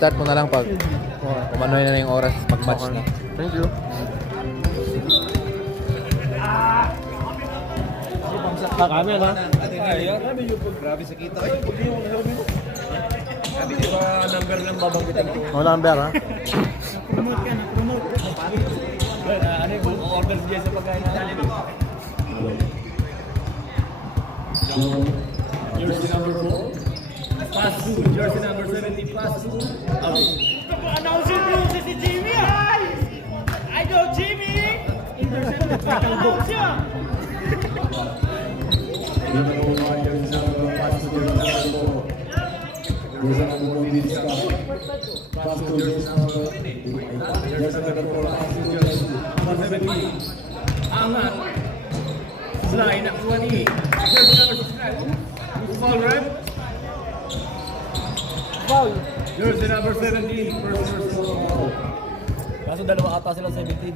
i-start mo na lang pag umano na yung oras mag-match na. Thank you. Kami na. Grabe sa kita. Sabi di ba number lang babanggitan ko? O number ha? Promote ka na, promote. Ano yung order siya sa pagkain natin? Jersey number 4. Pass through. Jersey number 70. Pass through. Out. Announcing mo si Jimmy! I go Jimmy! Announce siya! Angat. Slide. Nakuha ni. Jersey number 69. Foul, right? Foul! Jersey number 17. First foul. Kaso dalawa ata sila 17.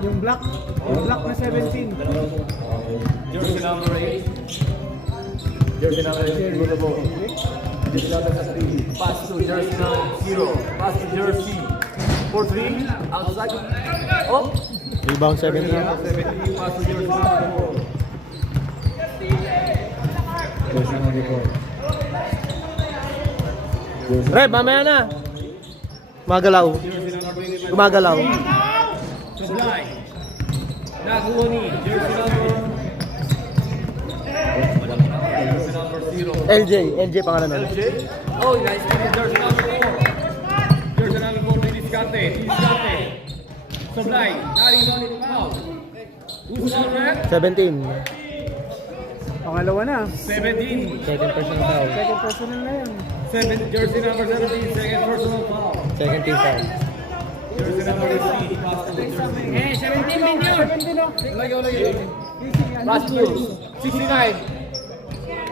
Yung black na 17. Jersey number 8. Jersey number 8. Beautiful. Jersey number 3. Pass to jersey number 0. Pass to jersey. 4-3. Outside. Oh. Rebound 17. 17. Pass to jersey number 4. Jersey number 4. Reb, mamaya na. Gumagalaw. Gumagalaw. Supply. Nakuha ni jersey number 0. LJ pangalan nun. LJ. Oh, nice. Jersey number 4. Jersey number 4. Diniscarte. Supply. Nari Ronnie Pau. Who's on red? 17. Pangalawa na. 17. Second personal foul. Second personal na yun. Jersey number 17. Second personal foul. Second team foul. Jersey number 18. Pass to the jersey. 17 din yun. 17 no? Lagi. Last two. 69.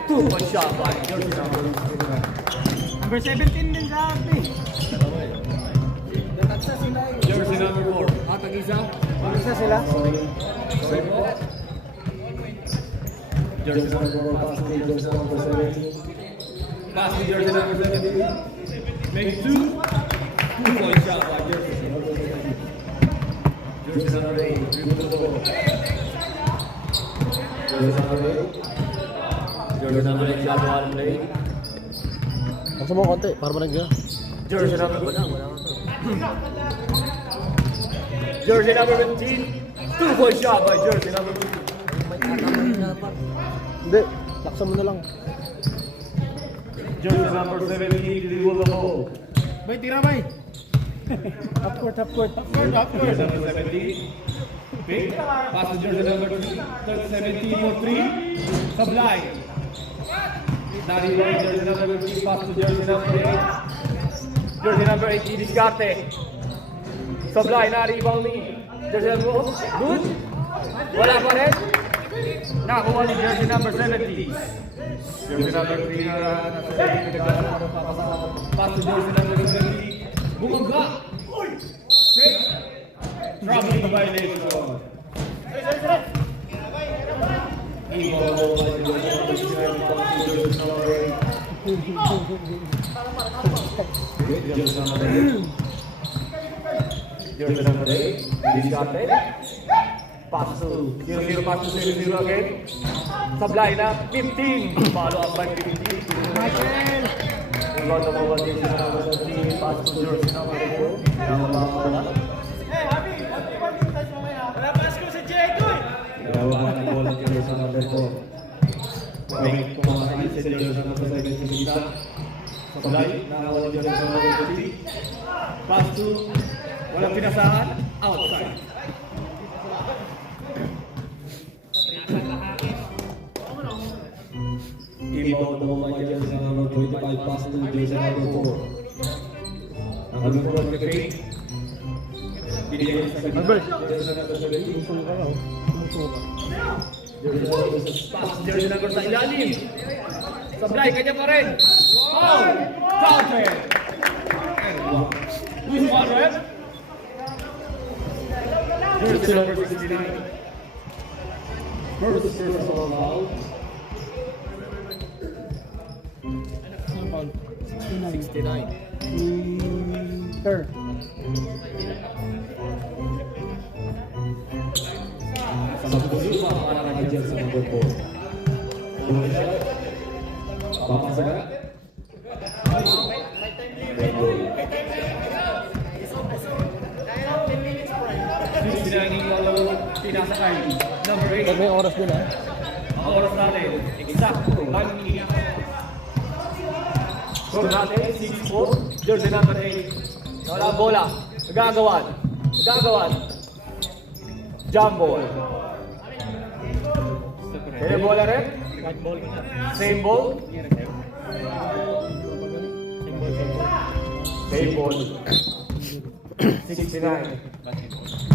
2-point shot by jersey number 69. Number 17 din sa akin. Jersey number 4. Tag-isa. Isa sila. Sorry po. Jersey number 4. Pass to jersey number 17. Pass to jersey number 17. Make 2. 2-point shot by jersey number 17. Jersey number 8. Dribble the ball. Jersey number 8. Jersey number 8. Shot one play. Ang mo konti, para mo nag-gaya. Jersey number 1. Jersey number 15. 2-point shot by jersey number 15. Hindi, laksan mo na lang. Jersey number 17. Dribble the ball. Bay, tira bay. Up court. Jersey number 17. Pick. Pass to jersey number 17 for 3. Supply. Dari Roy, jersey number 15. Pass to jersey number 8. Jersey number 8. Diniscarte. Supply. Nari Balmi. Jersey number 8. Good. Wala pa rin. Nakuha ni jersey number 70. Jersey number 3 na nasa 70. Pass to jersey number 20. Bumangga. Pick. Traveling violation. Jersey number 8. Diniscarte. Pass to 0-0, pass to 0-0 again. Supply na 15. Follow up by 15. Michael! Ikaw na mo ba jersey number 17. Pass to jersey number 4. Wala pass ko sa Diego eh! Dalawa na bola ng jersey number 4. May kumakain sa jersey number 7 sa gitna. Supply. Nakawala ng jersey number 20. Pass to. Walang pinasahan. Outside. Ibaw na mga jersey number 25. Pass to jersey number 4. Ang lungkot na fake. Binigay sa Albert, jersey number 17. gusto mo ka raw. Sumusuka. Pass jersey number sa ilalim. Supply, kanya pa rin. Foul! Fountain! Who's on red? Jersey number 69. First personal foul. foul. 69. Sir. Sa puso pa para kay jersey number 4. Papasaga. Sinanging walo pinasakay. Number 8. Pag may oras din ah. Ang oras natin, exacto, 1 minute. Score natin, 6-4, jersey number 8. Wala ang bola, nagagawan. Jump ball. Kaya bola rin? Same ball? Same ball. 69.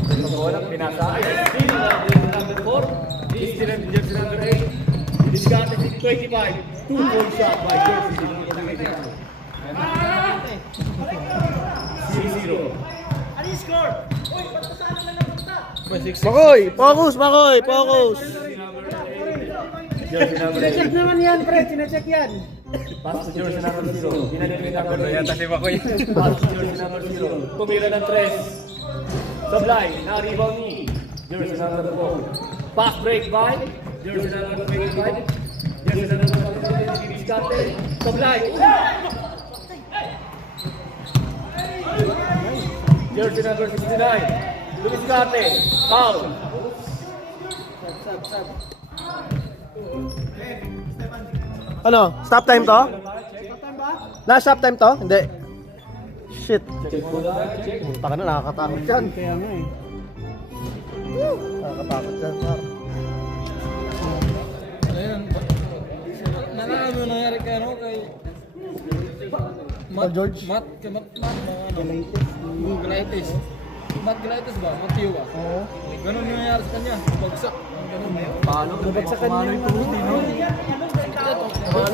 Ang bola, pinasakay. Steal na jersey number 4. Steal na jersey number 8. Discard 25. 2-point shot by jersey number 8. 6-0. Makoy! Focus! Makoy! Focus! Jersey number 8. Sinecheck naman yan, pre. Sinecheck yan. Pass to jersey number 0. Ginagawa number 8. Pass to jersey number 0. Tumira ng 3. Sablay. Na-rebound ni jersey number 4. Pass break by jersey number 25. Jersey number 25. Discarte. Sablay. Jersey number 69. Discarte. Foul. Ano? Stop time to? Last stop time to? Hindi. Shit. Check bola. Check. Taka na, nakakatakot yan. Kaya nga eh. Nakakatakot yan, par. Ayun. Ano nangyari kay ano? Kay... Sir George? Matt, Galaitis. Matt Galaitis ba? Matthew ba? Oo. Ganun yung nangyari sa kanya. Bagsak. Ganun. Paano? Nabagsakan niya yung ano.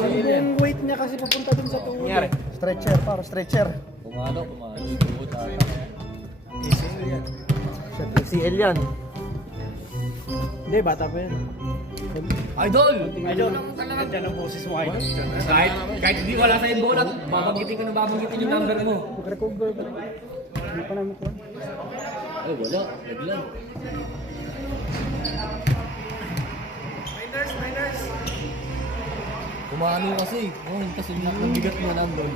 Yung weight niya kasi papunta dun sa tuhod. Nangyari. Stretcher, par. Stretcher. Kumano. Shit, ACL yan. Hindi, bata pa yan. Idol! Nandiyan ang boses mo, idol. Kahit hindi wala sa bola, babanggitin ka na babanggitin yung number mo. Mag-recover ba? Hindi pa naman ko. Ay, wala. Naglan. Kumano kasi. Oh, kasi nabigat mo number.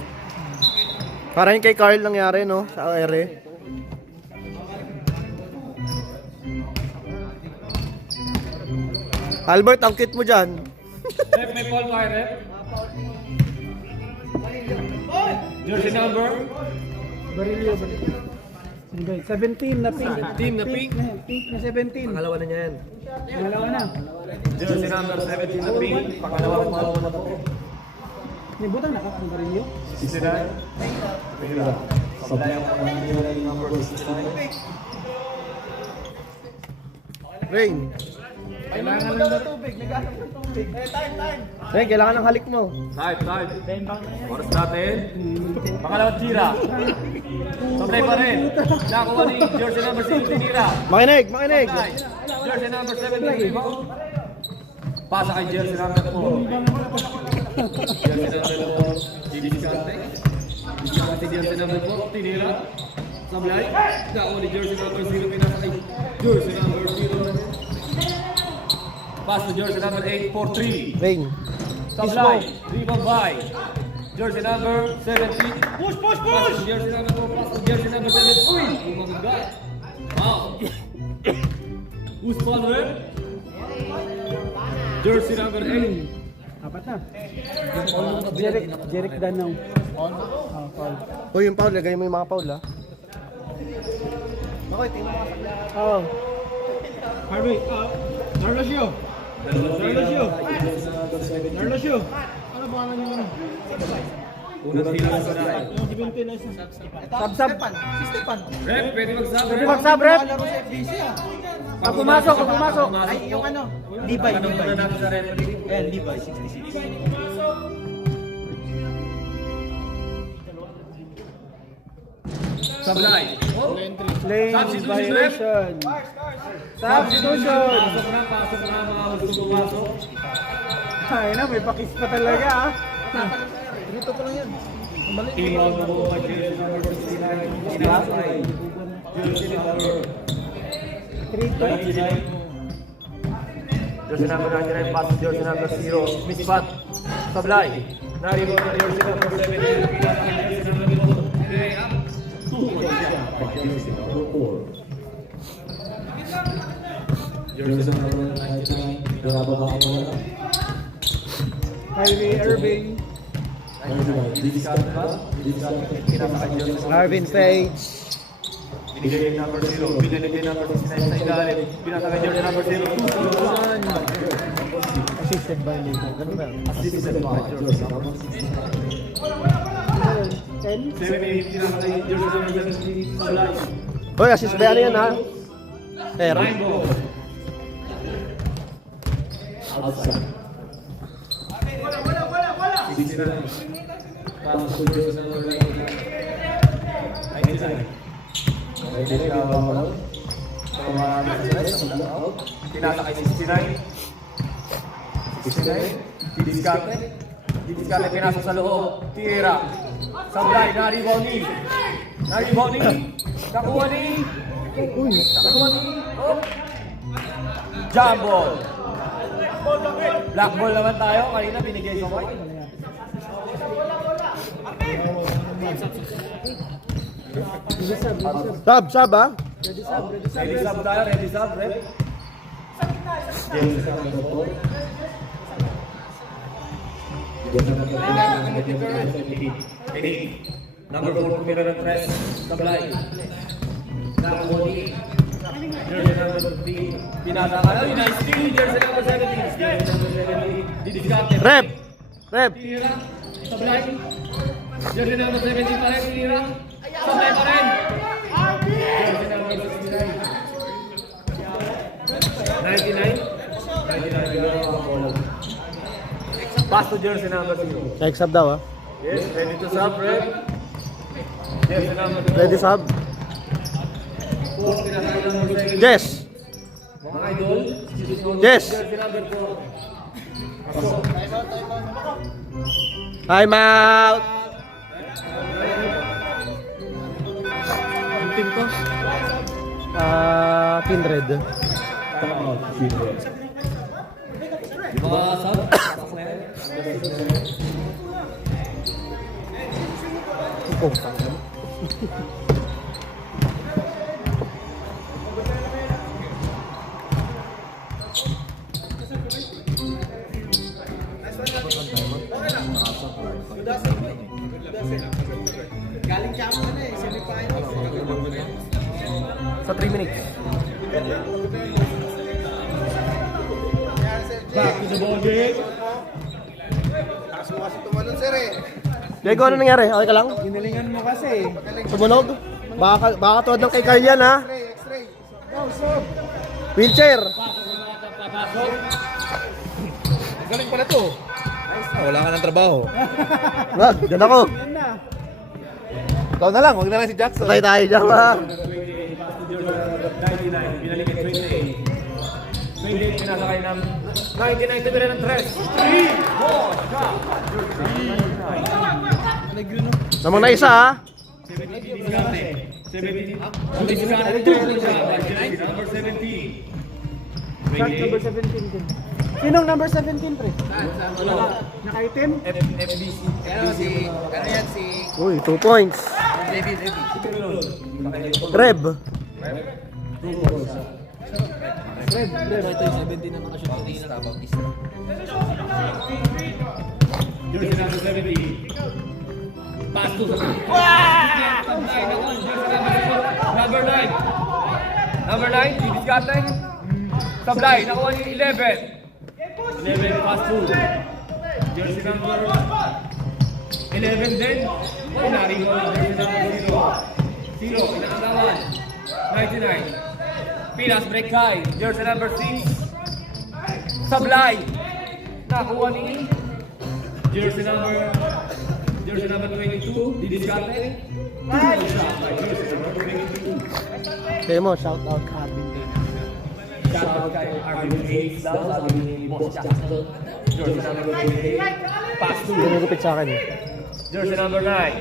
Parang yung kay Carl nangyari, no? Sa ere. Albert, ang cute mo dyan. Rep, may call kay Rep. Jersey number? Barilio. Hindi, 17 na pink. 17 na pink. Pink na 17. Pangalawa na niya yan. Dalawa na. Jersey number 17 na pink. Pangalawang foul na po. May butang na ka ang Barilio. 69. Sablay ang number 69. Rain. Kailangan lang na tubig. Naghanap ng tubig. Rain, kailangan ng halik mo. Time. Oras natin. Pangalawang tira. Sablay pa rin. Nakuha ni jersey number 6 tinira. Makinig. Sablay. Jersey number 17 rebound. Pasa kay jersey number 4. Jersey number 4. Discarte. Jersey number 4. Tinira. Sablay. Nakuha ni jersey number 0. Pinasa kay jersey number 0. Pass to jersey number 8 for 3. Rain. Sablay. Rebound by jersey number 17. Push! Pass to jersey number 4. Pass to jersey number 7. Uy! Umagagay. Wow. Who's follower? Jersey number 8. Apat na. Jeric Danaw. Foul. Uy, yung Paul, lagay mo yung mga Paul, ha? Oo. Harvey, Narlosio. Ano ba naman yung ano? Unang tira sa dahil. Yung 17 na isa. Sab-sab. Rep, pwede magsab. Pwede mag-sub, rep. Pag pumasok. Ay, yung ano? Levi. Natin sa referee. Ayan, Levi, 66. Sablay. Lane Substitution, violation. Substitution. Pasok na mga gusto pumasok. Ay na, may pakis pa talaga ah. Inbound na po by jersey number 69. Pinasakay. Jersey number 99. Jersey number 99, pass to jersey number 0. Mispat. Sablay. Naribo na jersey number 17. Pinasakay jersey number 4. Pinay up. 2 points siya by jersey number 4. Jersey number 99. Pinababa ako na. Kyrie Irving. Discount ba? Discount. Pinasakay jersey number Marvin Sage. binigay yung number 0. Binigay yung number 69 sa ilalim. Pinasakay jersey number 0. Assisted by Lito. Ganun ba? Assisted by jersey number 10? 78. Pinasakay jersey number 17 sa ilalim. Hoy, assist ba yan ha? Pero. Rainbow. Outside. 69. Pass to jersey number 99. Pinasakay 69. 69. Didiskarte. Didiskarte pinasok sa loob. Tira. Sablay. Naribaw ni. Naribaw ni. Nakuha ni. Nakuha ni. Oh. Jump ball. Black ball naman tayo. Kanina binigay sa white. Sub ha? Ready sub tayo. Ready sub. Ready. Number 4 pumira ng press. Sablay. Nakuha ni. Jersey number 3. Pinasakay. Ay, nice steal. Jersey number 17. Jersey number 17. Didiskarte. Rep! Rep! Tira. Sablay. Jersey number 17 pa rin. Tira. Sablay pa rin. Jersey number 69. 99. 99. Pass to jersey number 0. Next sub daw ha? Yes, ready to sub, Red. Jersey number 2. Ready sub? Pinasakay number 7. Yes! Mga idol. Yes! Jersey number 4. Time out! Ang team ko? Kindred. Mga sub. Galing siya ako na eh. Semi-final. Sa 3 minutes. Back to the ball game. Diego, ano nangyari? Okay ka lang? Ginalingan mo kasi. Tumunog? Baka tuwad ng kay Kyle yan ha? Wheelchair! Galing pala to. Wala ka ng trabaho. Wag, dyan ako. Yan na. Ikaw na lang, huwag na lang si Jackson. Sakay tayo dyan ha. 99. Binalik at 28. 28 pinasakay ng 99 tumira ng 3. 3! Ball! Shot! Namang na isa ha. 17 discarte. 17 up. Discarte. Number 17. Shot number 17 din. Sinong number 17 pre? Nakaitim? FBC. Uy, 2 points. Reb. Jersey number 17. Pass to number 9. Number 9, didiskarte. Sablay, nakuha ni 11. 11 pass to. Jersey number 11 din. Pinarigo ang jersey number 0. 0, inaangawan. 99. Pinas break high. Jersey number 6. Sablay. Nakuha ni Jersey number 22. Didiskarte. 2 shot by jersey number 22. Kaya mo, shout out Carvin Day. Shout out kay Arvin Hayes daw, sabi ni Boss Jackson. Jersey number 28. Pass to. Ginugupit sa akin eh. Jersey number 9.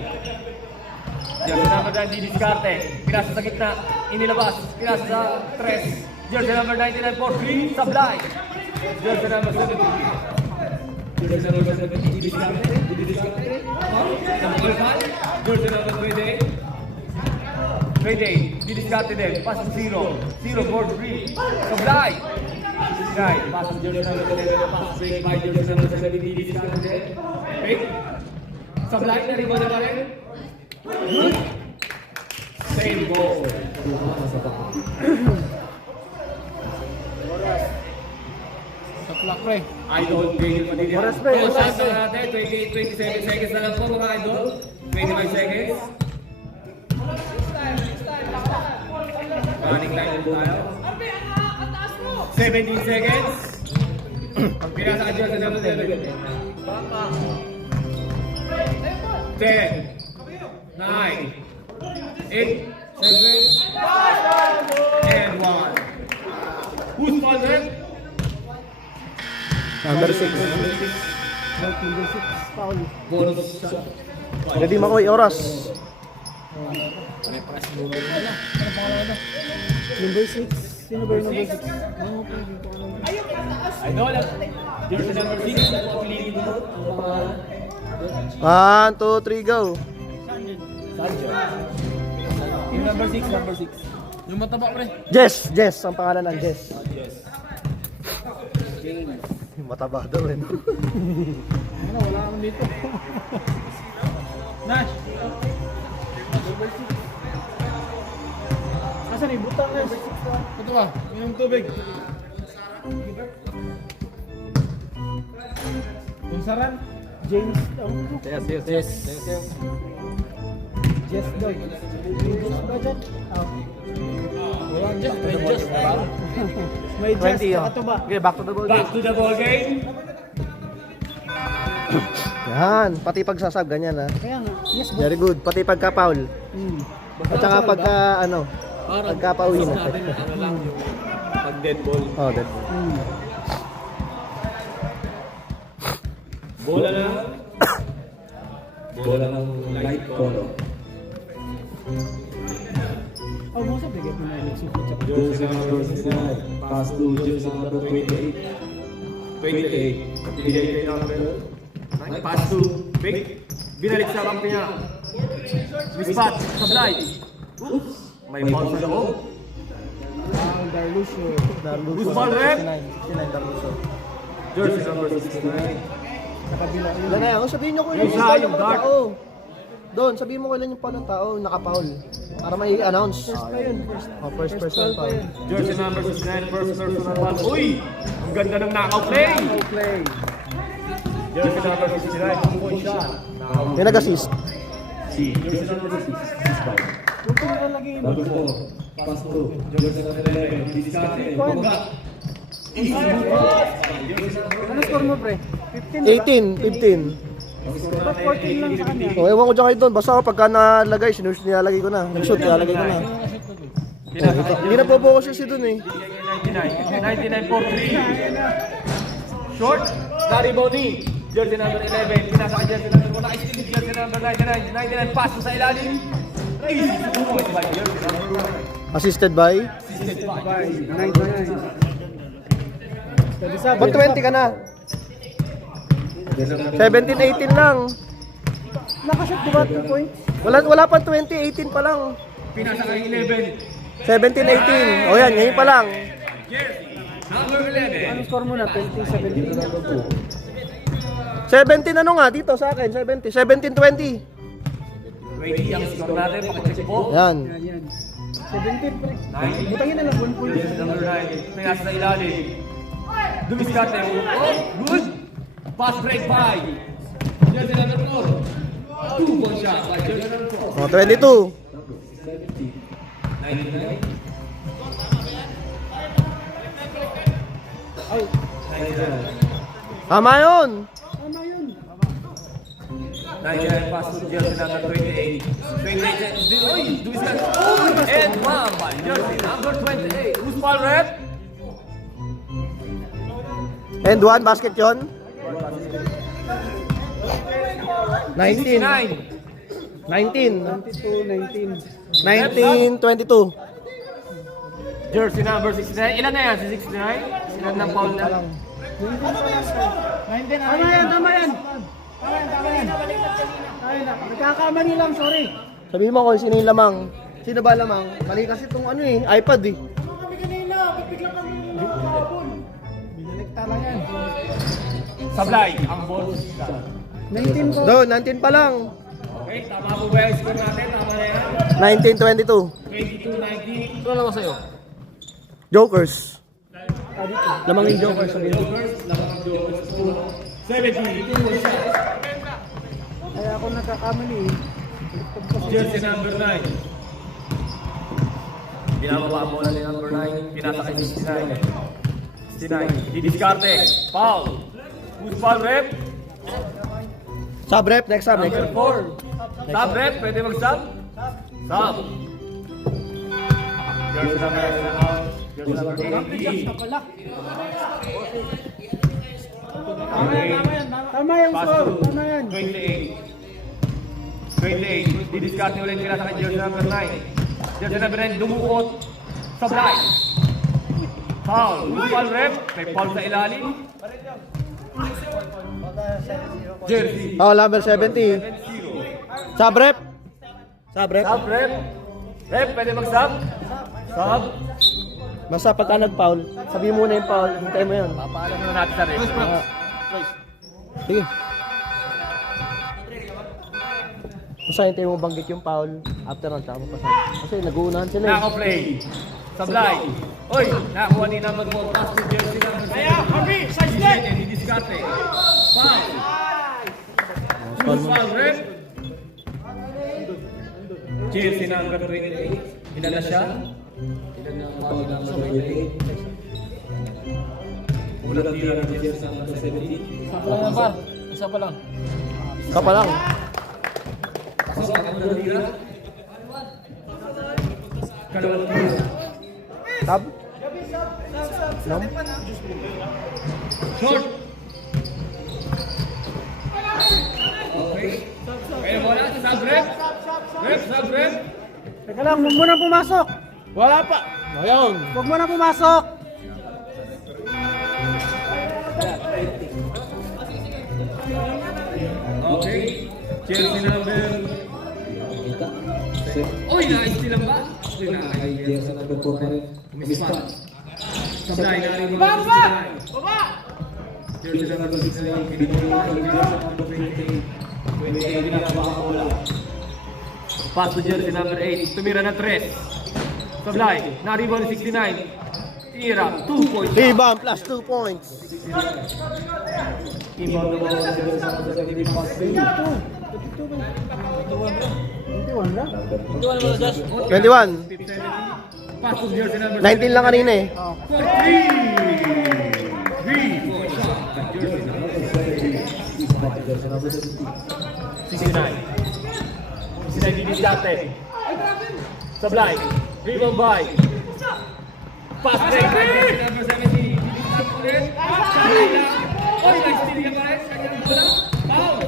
Jersey number 9 di diskarte. Pinasa sa gitna, inilabas. Pinasa sa 3. Jersey number 99 for 3, Sablay. Jersey number 70. Jersey number 70 di diskarte. Number 5. Jersey number 28. 28 di diskarte din. Pass to 0. 0 for 3, Sablay. Right, pass to Jersey number 11. Pass break by Jersey number 70 di diskarte din. Break. Sablay na rin ba na rin? Good. Same goal. Sa clock, pre. Idol, Jadel Padilla. Oras, pre, oras. Oras na natin. 27 seconds na lang po mga idol. 25 seconds. Running line po tayo. 17 seconds. Pinasa ka dyan sa number 7. 10. 9, 8, 7, and 1. Who's called it? Number 6. Foul. Bonus shot. Ready Makoy, oras. Number 6. Sino ba yung number 6? Idol, jersey number 6. Ano ang piliin mo? Ang mga 1, 2, 3, go. yung number 6, number 6. Yung mataba, pre. Jess, Jess, ang pangalan ng Jess. Mataba daw eh. Ano, wala naman dito. Nash. Asan yung butang, Nash? Ito ba? Yung tubig. Yung saran? James. Yes. Jess daw. Jess ba dyan? Wala Jess. May Jess. May Jess. 20 Ito ba? Okay, back to the ball. Back to the ball game. Yan, pati pagsasab, ganyan ha. Kaya nga. Yes, boss. Very good, pati pagka-foul. At saka pagka, ano, pagka-pauwi na. Pag dead ball. Oh, that. Bola na. Bola ng light color. Oh, mo sa bigay mo na yung super chat. Jersey number 69. Pass to jersey number 28. 28. Binalik kay number. Pass to Vic. Binalik sa kampi niya. Mispat. Sablay. Oops. May ball sa loob. Darlusio. Darluso. Football rep. 69 Darluso. Jersey number 69. Nakabila. Wala na yan, sabihin nyo kung ilan Yung yung sa- foul ng yung mga guard. tao. Doon, sabihin mo kung ilan yung foul ng tao, naka-foul. Para may announce. First pa yun. First. Oh, first person foul. Jersey number 69. First personal foul. Uy! Ang ganda ng knockout play. Play. Jersey number 69. 2-point shot. May nag-assist. Jersey number 66. Huwag ko na lagi yung Number 4. Pass to jersey number 11. Discarte. Bongga. Ano score mo, pre? 15, 18, 15. Ba't 14 lang sa kanya? Oh, ewan ko dyan kayo doon. Basta ako pagka nalagay, nilalagay ko na. Nag-shoot, nilalagay ko na. Hindi na po-focus kasi doon eh. 99 for 3. Short. Gary Boni. Jersey number 11. Pinasa ka jersey number 1. Naka-steal jersey number 99. 99 pass sa ilalim. Easy to point by jersey number 1. Assisted by? Assisted by 99. Ba't 20 ka na? 17, 18 lang. Nakashot diba 2 points? Wala pa 20, 18 pa lang. Pinasa ka 11. 17, 18. O yan, ngayon pa lang. Jersey number 11. Ano score mo na? 20, 17. 17 ano nga dito sa akin? 17, 20. 20 ang score natin. Pakicheck po. Yan. Yan. 17, pre. Butangin na lang 1 point. Jersey number 9. Pinasa sa ilalim. Dumiskarte. Oh, good. Pass break by jersey number 4. 2-point shot by jersey number 4. O, 22. 99. Ay, 99. Tama yun. ano yun? 99 pass to jersey number 28. 28. Oy, Dumiskarte. And one by jersey number 28. Who's foul rep? And one, basket yun. 19. 69. 19. 22, 19. 19, 22. Jersey number 69. Ilan na yan? Si 69? Ilan ng foul na? Tama yan, tama yan. Nagkakamali lang, sorry. Sabihin mo kung sino yung lamang. Sino ba lamang? Mali kasi itong ano eh, iPad eh. Kami kanina, ba't bigla kami nakakabol? Binalikta lang yan. Sablay, ang ball. 19 ko. Doon, 19 pa lang. Okay, tama po ba yung score natin? Tama na yan. 19-22. 22-19. Ito lang ako sa'yo. Jokers. Lamang yung Jokers. Sabihin mo. Jokers, lamang ang Jokers. 70. 2 more shots. Kaya ako nagkakamali. Jersey number 9. Binababa ang bola ni number 9. Pinasa kay 69. 69. Didiskarte. Foul. Who's foul rep? Sub rep, next sub, next Number sub. 4. Sub rep. Pwede mag-sub? Sub. Jersey number 9. Jersey number 8. Tama yung score. Tama yan. 28. 28. Didiskarte ulit pinasa kay jersey number 9. Jersey number 9 dumuot. Sablay. Foul. Who's foul rep? May foul sa ilalim. Jersey. Oh, number 70. 7-0. Sub rep. Sub rep. Sub rep. Rep, pwede mag-sub? Sub. Basta pagka nag-foul, sabihin mo na yung foul, hintay mo yun. Papaalam muna natin sa rep. Sige. Basta hintay mo banggit yung foul, after nun, tsaka mo pa kasi nag-uunahan sila eh. Nako-play. Sablay. Oy, nakakuha ni number 4. Pass to jersey number 7. Kaya, Harvey, size net. Didiskarte. Foul. Who's foul rep? Jersey number 28. Ilan na siya? Ilan na ang foul number 28? Ulat tira ng jersey number 17. Isa pa lang yan, par. Isa pa lang. Ka pa lang. Pasok ang ulat tira. Kalawang tira. Sub? No? Short. Okay. Kaya bola, sub rep. Rep, sub rep. Teka lang, huwag mo na pumasok. Wala pa. Ayun. Huwag mo na pumasok. Okay. Chelsea number. Uy, na-steal lang ba? Jersey number 4 na rin. Mispat. Sablay na rin. Baba! Baba! Jersey number 6 na rin. Jersey number 28. 28 din ang bola. Pass to jersey number 8. Tumira na 3. Sablay. Na-rebound 69. Tira. 2 points. Rebound plus 2 points. Inbound na bola sa jersey number 7. Pass to 21 lang. 21. Pass to jersey number 19 lang kanina eh. for 3. 3-point shot by jersey number 69. 69 didiskarte. Sablay. Rebound by. Pass break by jersey number 70. Didiskarte ulit. Sablay na. Oy, nag-steal ka pa rin. Kanyang bola. Foul.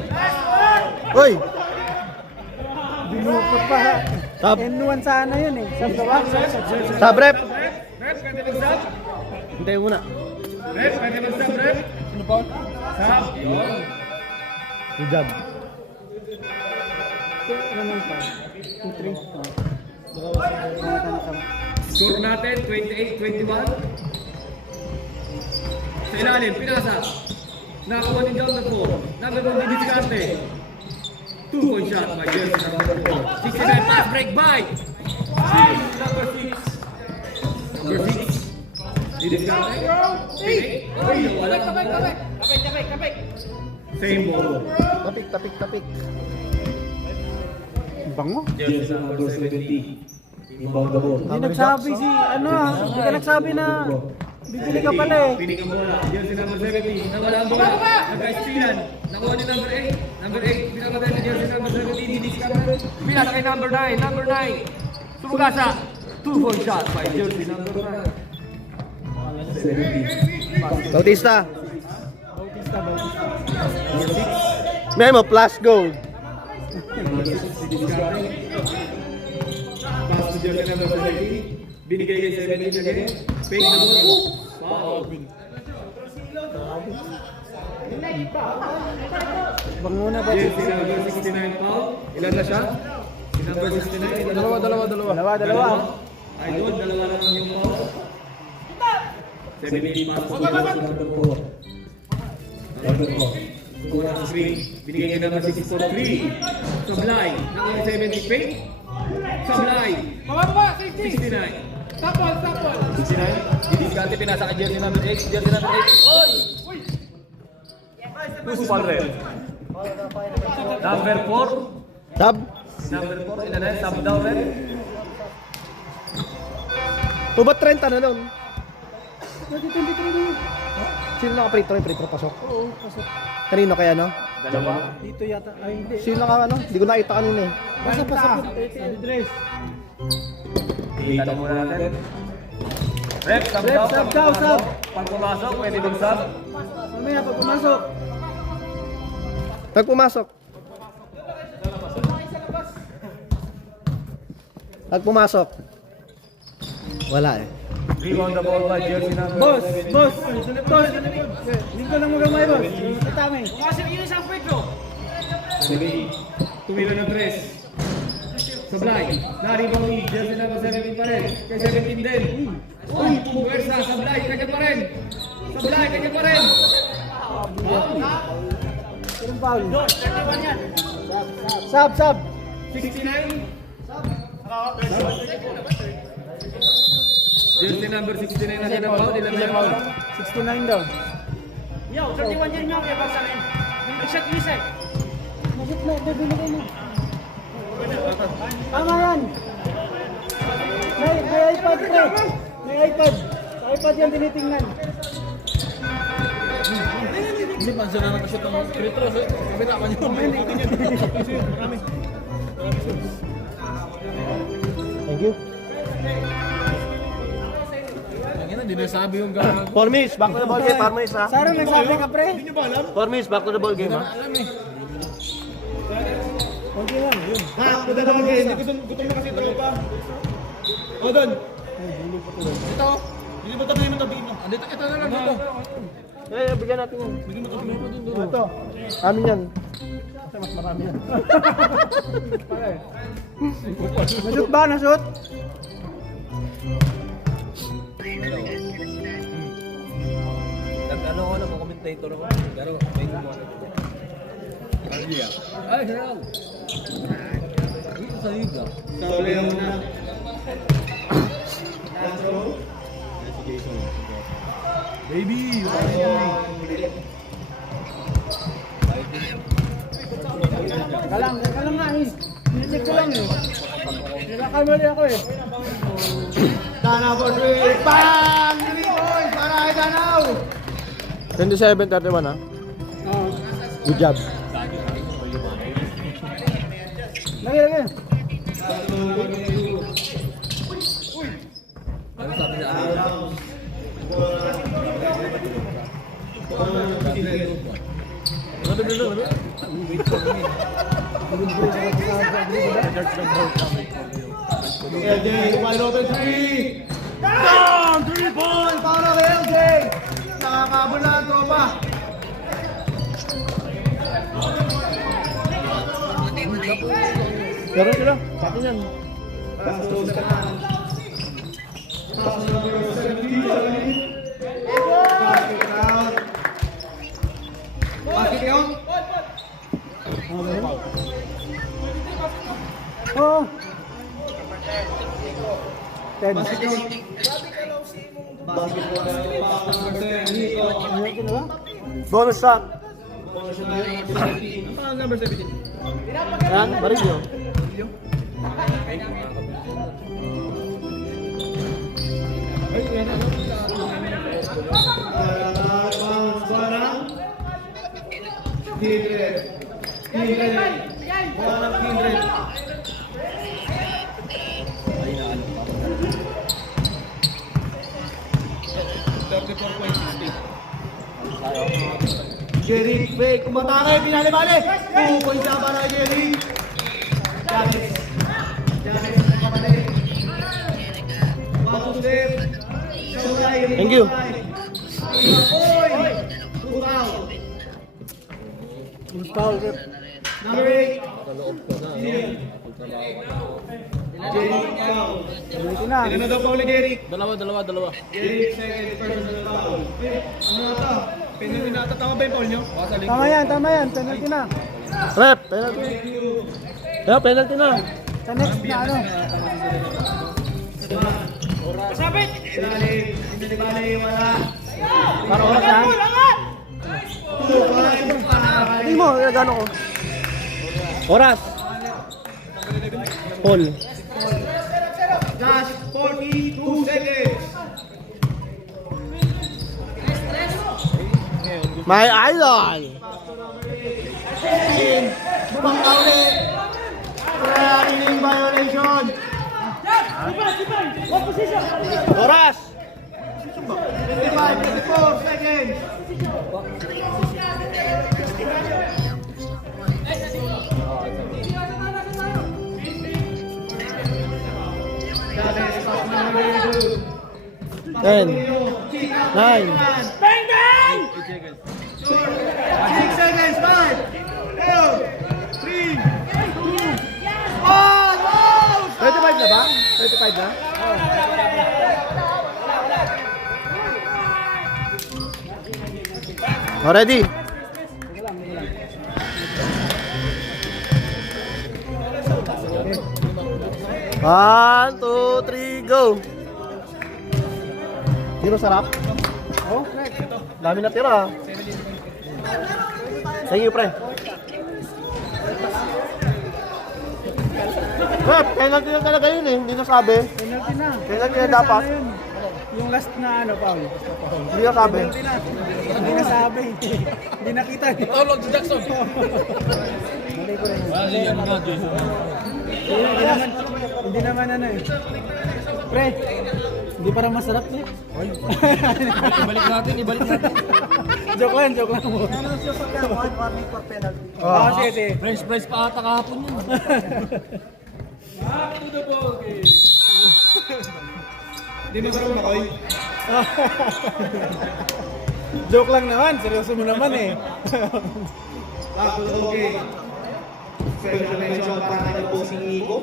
Uy! Binukot pa. Sub. N1 sana yun eh. Sub gawa. Sub rep. Rep, pwede mag-sub. Hintay mo muna. Rep, pwede mag-sub, rep. Sino pa? Sub. Yun. Good job. Naman pa. 2-3. Score natin, 28-21. Sa ilalim, pinasa. Nakakuha ni John Nagpo. Number 1, didiskarte. 2-point shot by jersey number 4. 69 pass break by. Number 6. Number 6. Didiskarte. Oy, wala. Kapit. Same ball. Tapik, tapik. Bango. Jersey number 70. Inbound the ball. Hindi nagsabi si, hindi ka nagsabi na bibili ka pala eh. Pinig ang bola. Jersey number 70. Nawala ang bola. Nagka-stealan. Nakuha ni number 8. Number 8. Pinakatay ni jersey number 70. Didiskarte. Pinasa kay number 9. Number 9. Sumugasa. 2-point shot by jersey number 9. Bautista. May mo plus gold. Number 6, didiskarte. Pass to jersey number 70. Binigay kay 17 again. Fake the ball. Foul. Banguna ba? Jersey number 69 foul. Ilan na siya? Si number 69. Ilan na? Dalawa. Idol, dalawa lang yung foul. 70 pass to jersey number 4. Number 4. Kuha ng screen. Binigay kay number 64. Sablay. Nakuha 70 fake. Sablay. 69. 69. Didiskarte pinasa kay jersey number 8. Jersey number 8. Oy! Push ball red. Number 4. Sub. Number 4. Ilan na yun? Sub down red. Ubat 30 na nun. Sino naka-free throw pasok? Oo, pasok. Kanino kaya no? Dalawa. Dito yata. Ay, hindi. Sino naka ano? Hindi ko nakita kanina eh. Basta pasok yung 30. Andres. Kita muna natin. Rep, sub Rep, down. sub down, sub. Pag pumasok, pwede mag sub. Mamaya pag pumasok. Pag pumasok. Pag pumasok. Wala eh. Rebound the ball by jersey number Boss. 7. Boss. Lingko lang mo gamay, boss. Katami. Tumira ng 3. Sablay. Na-rebound ni jersey number 17 pa rin. Kay 17 din. Uy, pumuwersa. Sablay, kanya pa rin. Sablay, kanya pa rin. Anong foul? Sub. 69. Jersey number 69 na siya ng foul. Ilan na yung foul? 69 daw. Yo, 31 yan nga kaya baksa rin. Shot reset. Masuk na, bibili ka na. Tama yan. May iPad, pre. May iPad. Sa iPad yan tinitingnan. Hindi pa siya na nag-shoot ng free throws eh. Sabi na man yun. Thank you. Hindi na sabi yung gago. 4 minutes, back to the ball game. 4 minutes ha. Sarang nagsabi ka, pre. 4 minutes, back to the ball game ha. Alam eh. Okay lang, yun. Ha, punta na mag-game. Gutom na kasi tropa. O, doon. Ito. Hindi mo tabi mo tabi mo. Andito, ito na lang dito. Eh, bigyan natin yan. Ito. Amin yan. Mas marami yan. Nashoot ba? Nashoot? Nag-ano ko lang, commentator ako. Pero, may kumara. Ay, sarap. Ito sa liga. Sa Leo na. Baby! Kalang nga eh. Nicheck ko lang eh. Nakakamali ako eh. Danaw for 3. Bang! 3 points para kay Danaw. 27-31 ha. Oo. Good job. Lagi. Ano sabi niya? Ano bilo? LJ, wide open 3. Down! 3 points para kay LJ. Nakakabol na ang tropa. Meron sila. Pati yan. Basket yun? Oo. 10. Basket yun? Basket po na yung pass number 10. Nico. Ito na ba? Bonus shot. Pass number 17. Yan, Barillo. Bounce para Kindred. Bola ng Kindred. Jerry, fake. Kumatake, pinali-bali. 2 points na para kay Jerry. Thank you. Number 8. Ilan na daw pa ulit, Eric? Dalawa. Eric, second personal foul. Ano na ito? Penalty na ito. Tama ba yung foul nyo? Tama yan. Penalty na. Rep, penalty. Yeah, penalty na. Sa next na ano. Sabit! Ilalim. Hindi bali, wala. Para oras na. Hindi mo, gano'n ko. Oras. Paul. Just 42 seconds. My idol. Bumang kauli. Clearing violation. Oras. 54 seconds. Ten. 9. Bang bang! 6 seconds. 5, 4, 3, 2, 1. 25 na ba? 25 na? Oh, ready? One, two, three, go! Di ba sarap? Oh, dami na tira. Thank you, pre. Rep, penalty na talaga yun eh. Hindi nasabi. Penalty na. Penalty na dapat. Yun. Yung last na ano, Paul. Hindi nasabi. Penalty na. Hindi nasabi. Hindi nakita. Tawag si Jackson. Hindi naman ano eh. Pre, hindi parang masarap eh. Ibalik natin. Joke lang mo. Oo, sige. French fries pa ata kahapon yun. Di mo sarap makoy? Joke lang naman, seryoso mo naman eh. Back to the okay. Special mention para kay Bossing Nico.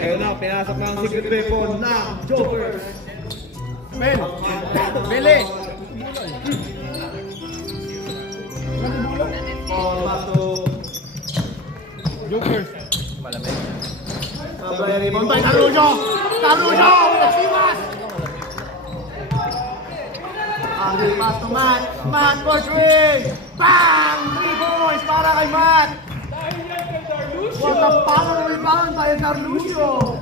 Ayun na, pinasok na ang secret weapon ng Jokers. Bili! Back to Jokers. Sabay rebound by Tarujo! Tarujo! Nasimas! Ang pass to Matt. Matt for three! Bang! 3 points para kay Matt! What a power rebound by Carlucio!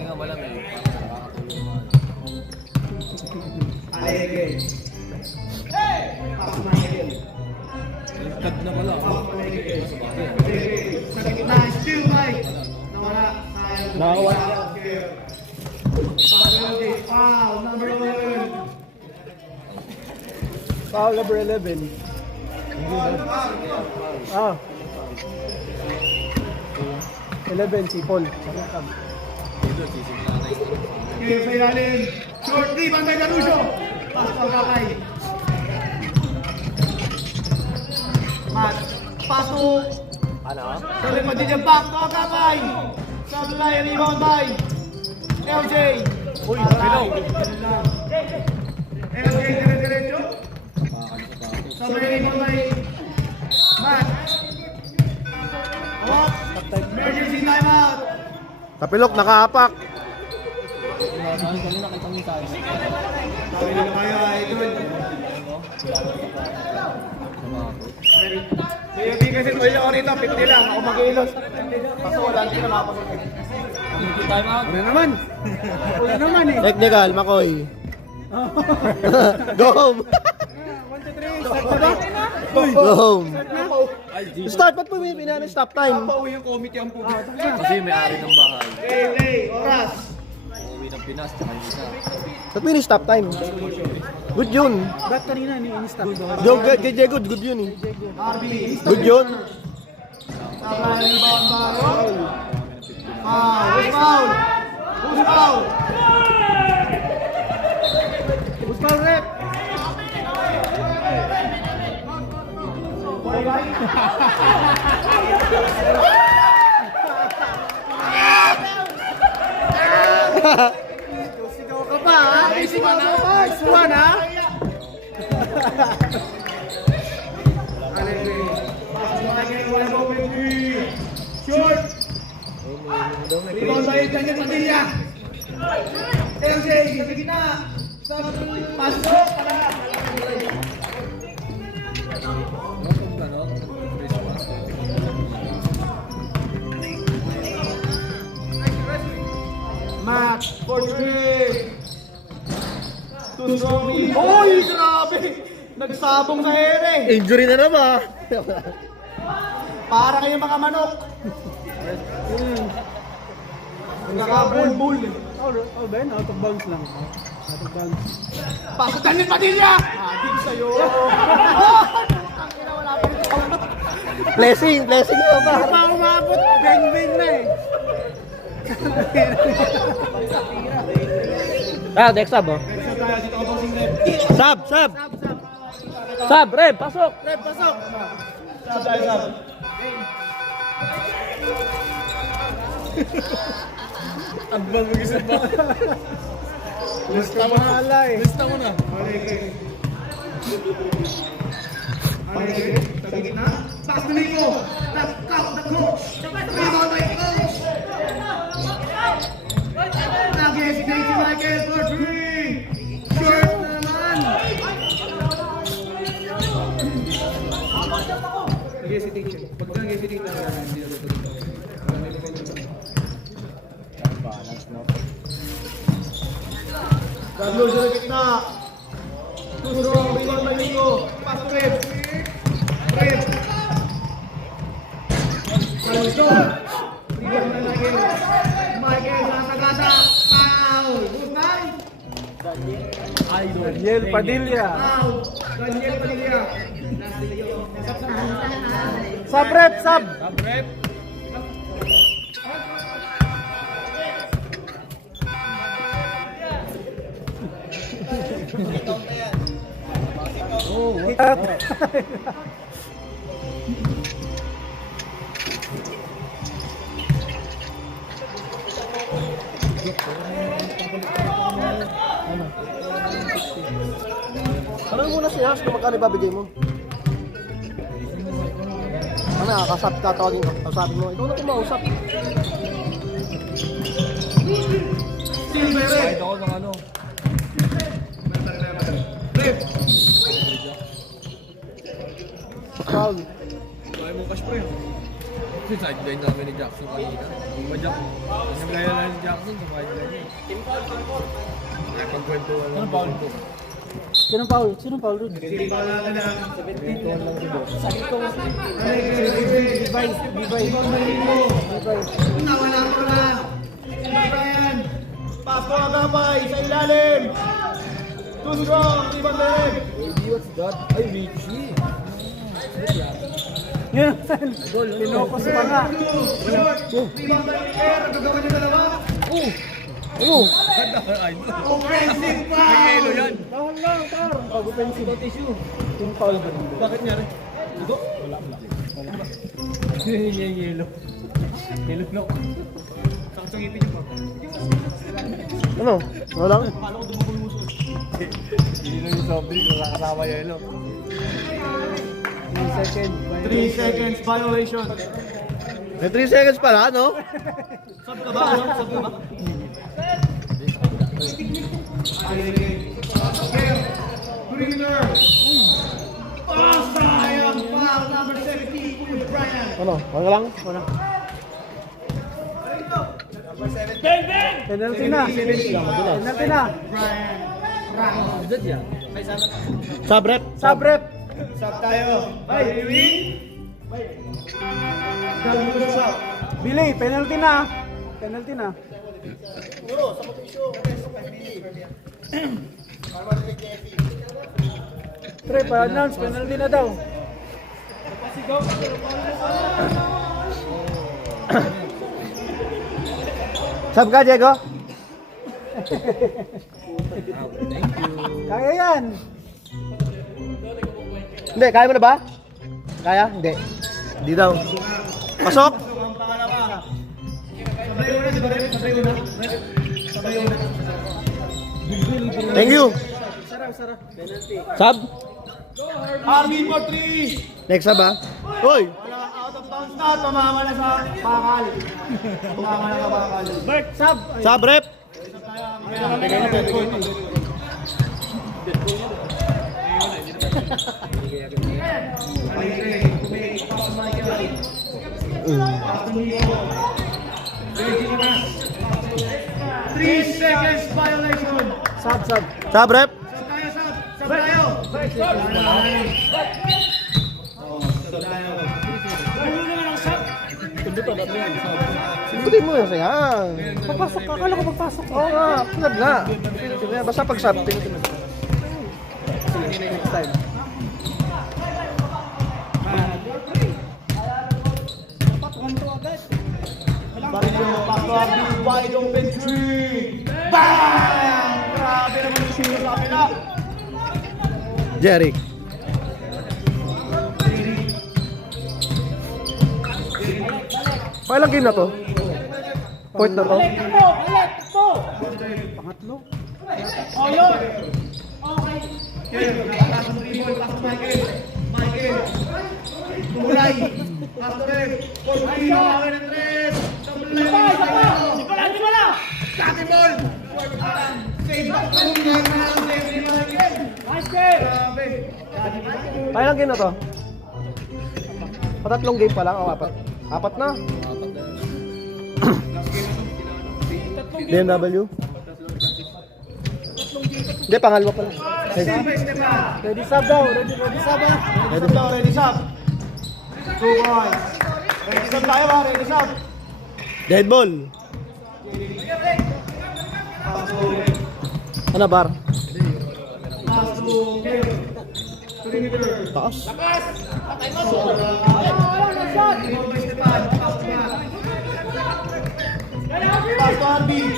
Alege. Pass to Michael. Tag na pala. Sa gitna, still Mike. Nawala. Nakawa. Foul, number 11. Foul number 11. Ah. 11 si Paul. Game sa ilalim. Short rebound by Caruso. Pass to Kakay. Matt. Pass to... Ano? Sa likod din yung back to Kakay. Sablay, rebound by LJ. Uy, Hello. LJ, dire-diretso. Sablay, rebound by Matt. What? Emergency timeout. Kapilok, nakaapak. Sabi nila kaya, idol. Kaya di kasi tuloy ako rito, 50 lang. Ako mag-ilos. Kaso wala, hindi na makapasok. Wala naman. Wala naman eh. Technical, Makoy. Go home. 1, 2, 3. Start na ba? Go home. Start, ba't po may stop time? Pauwi yung commit yung po. Kasi may ari ng bahay. Play, oras. Uuwi ng Pinas, tsaka yung isa. Ba't may stop time? Good yun. Ba't kanina ni stop? Good yun eh. RB. Good yun. Sablay, rebound Baron. Who's foul? Who's foul? Who's foul, rep? Sigaw ka pa, ha? Sigaw ka pa. Nice one, ha? Short! Rebound by Daniel Padilla! LJ, sa gitna! Pasok! Matt, for three! Too strong. Oy, grabe! Nagsabong sa ere! Injury na naman. Para kayo mga manok! Nagkabulbul! Oh, Ben, out of bounds lang. Out of bounds. Pasok Daniel Padilla! Adik sa'yo! Wala pa rin ako. Blessing na ba? Hindi pa umabot! Bang-bang na eh! Next sub, oh. Sub. Sub, rep, pasok. Rep, pasok! Abang mag-isip ba? Lista mo na. Lista mo na. Sa gitna. Pass to Nico! That's the coach! Rebound by coach! Nag-hesitate si Michael for three! Short naman! Nag-hesitate siya. Pag nag-hesitate na hindi na ito. Carlos sa gitna! Too strong! Rebound by Nico! Pass to Rep! Rep! Rebound by Michael! Michael, nasa gata! Foul! Good night! Daniel Padilla. Foul! Daniel Padilla! Sub, rep, sub. Rep. Tanong muna si Hans kung magkano ibabigay mo. Ano, kasap ka, tawagin ko. Kausapin mo. Ikaw na kumausap. Still by Rep! Kahit ako ng ano. Rep! Foul. Kaya mo cash pre. Kasi sideline namin ni Jackson kanina. Ba Jackson? Naglayan lang ni Jackson sa sideline niya. Ay, pagkwentuhan lang. Ano foul ko? Sinong foul? Sinong foul doon? Nawala ko na! Brian! Pasko agapay sa ilalim! Too strong! Rebound by Rep! What's that? Ay, Richie. Yan. Pinopos pa nga. Short! Rebound by Air! Nagagawa niyo dalawa! Offensive May foul! yelo yan. Foul lang, par. Pag-offensive tissue. Yung foul ba rin? Bakit nga rin? Ito? Wala. Yung yelo. Yelo no. Sakit sa ngipin niyo pa. Ano? Wala lang. Hindi na yung soft drink. Wala kasama yelo. 3 seconds. 3 seconds violation. May 3 seconds pala, no? Sub ka ba? Ano? Sub ka ba? Greener! Oh, sayang! Foul number 17 with Brian! Ano? Wala lang? Wala. Penalty na. Penalty na. Brian! Sub rep. Sub, rep. Sub tayo! Ay, Billy, penalty na. Penalty na. Tre, pa-announce, penalty na daw. Sab ka, Diego? Kaya yan. Hindi, kaya mo na ba? Kaya? Hindi. Hindi daw. Pasok! Thank you. Sab? Arvin for 3. Next sab ha? Hoy! Wala, out of bounds na. Tumama na sa bakal. Tumama na sa bakal. Sab rep! Three seconds violation. Sab. Sab rep! Sab tayo. Sibutin mo yun siya. Pagpasok ka, akala ko pagpasok. Oo nga, sunod nga. Basta pag sab, tingin mo. Next time. Barrio, Pato Arvin, wide open three. Bang! Grabe naman yung sino sa kapila. Jerry. Pakailang game na to? Point na to? Pangatlo. Michael. Tumulay. Pastor, for three, mamakin ng tres. Di pala. Kati ball. Save back. Save ni Michael. Grabe. Pakailang game na to? Patatlong game pa lang o apat? Apat na? BMW? Hindi, pangalawa pa lang. Ready sub daw. Ready sub ah. Ready sub. 2 points. Ready sub tayo ba? Ready sub. Dead ball. Ano bar? Taas. Pasto Arvin.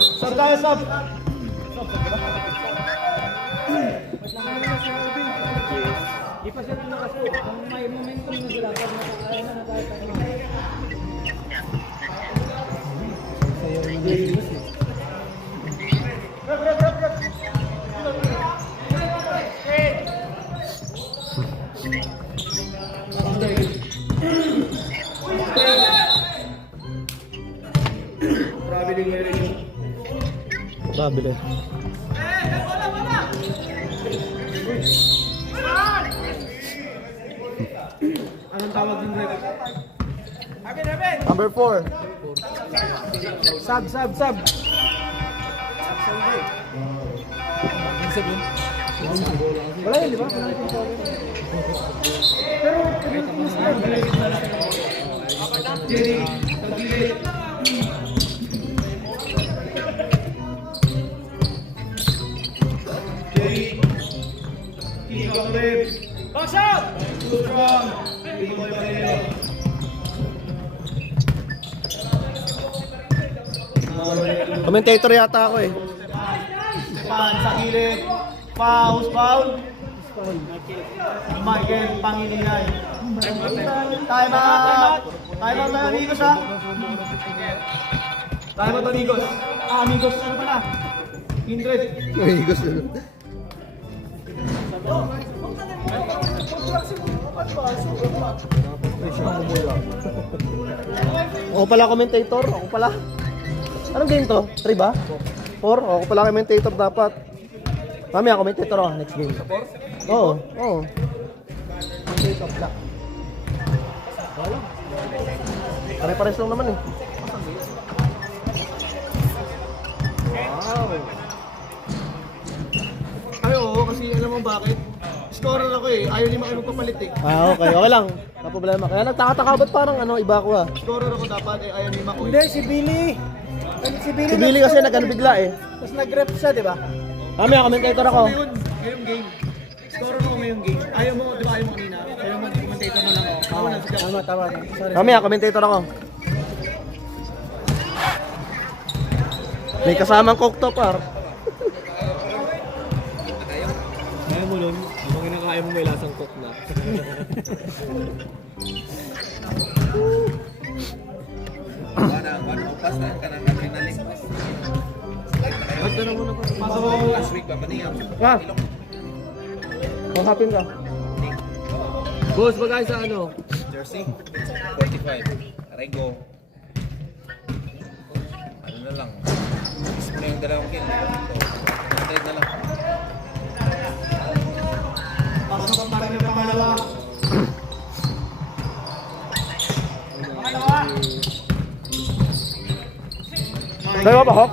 Sub tayo sub. Ipaset mo kasi kung may momentum na sila pag nakakaya na tayo. Grabe rin. Anong tawag din rin? Number 4. Sub. Wala yun, di ba? Commentator yata ako eh. Pan sa gilid. Foul. Michael Pangilinan. Time out tayo amigos ha. Time out amigos. Amigos ano pala? Kindred. Amigos na. Ako pala commentator. Ako pala. Anong game to? 3 ba? 4? Ako pala commentator dapat. Mamaya commentator ako next game. 4? Oo. Pare-pares lang naman eh. Ay oo, kasi alam mo bakit? Scorer ako eh. Ayaw ni Maki magpapalit eh. Okay. Okay lang. Wala problema. Kaya nagtakataka ba't parang iba ako ah. Scorer ako dapat eh. Ayaw ni Maki. Hindi, si Billy. Si Billy kasi nag-ano bigla eh. Tapos nag-rep siya, di ba? Mamaya commentator ako. Ngayong game. Scorer ako ngayong game. Ayaw mo, di ba ayaw mo kanina? Ayaw mo, commentator na lang ako. Ako na siya. Tama. Sorry. Mamaya commentator ako. May kasamang coke to, par. Kaya mo nun, habang kinakaya mo may lasang cook na. Ah. Mahapin ka. Boss, bagay sa ano? Jersey, 45. Arego. Ano na lang. Isip na yung dalawang kill. Ito. Trade na lang. Pasok pa rin ang pangalawa. Dalawa pa, Hawk?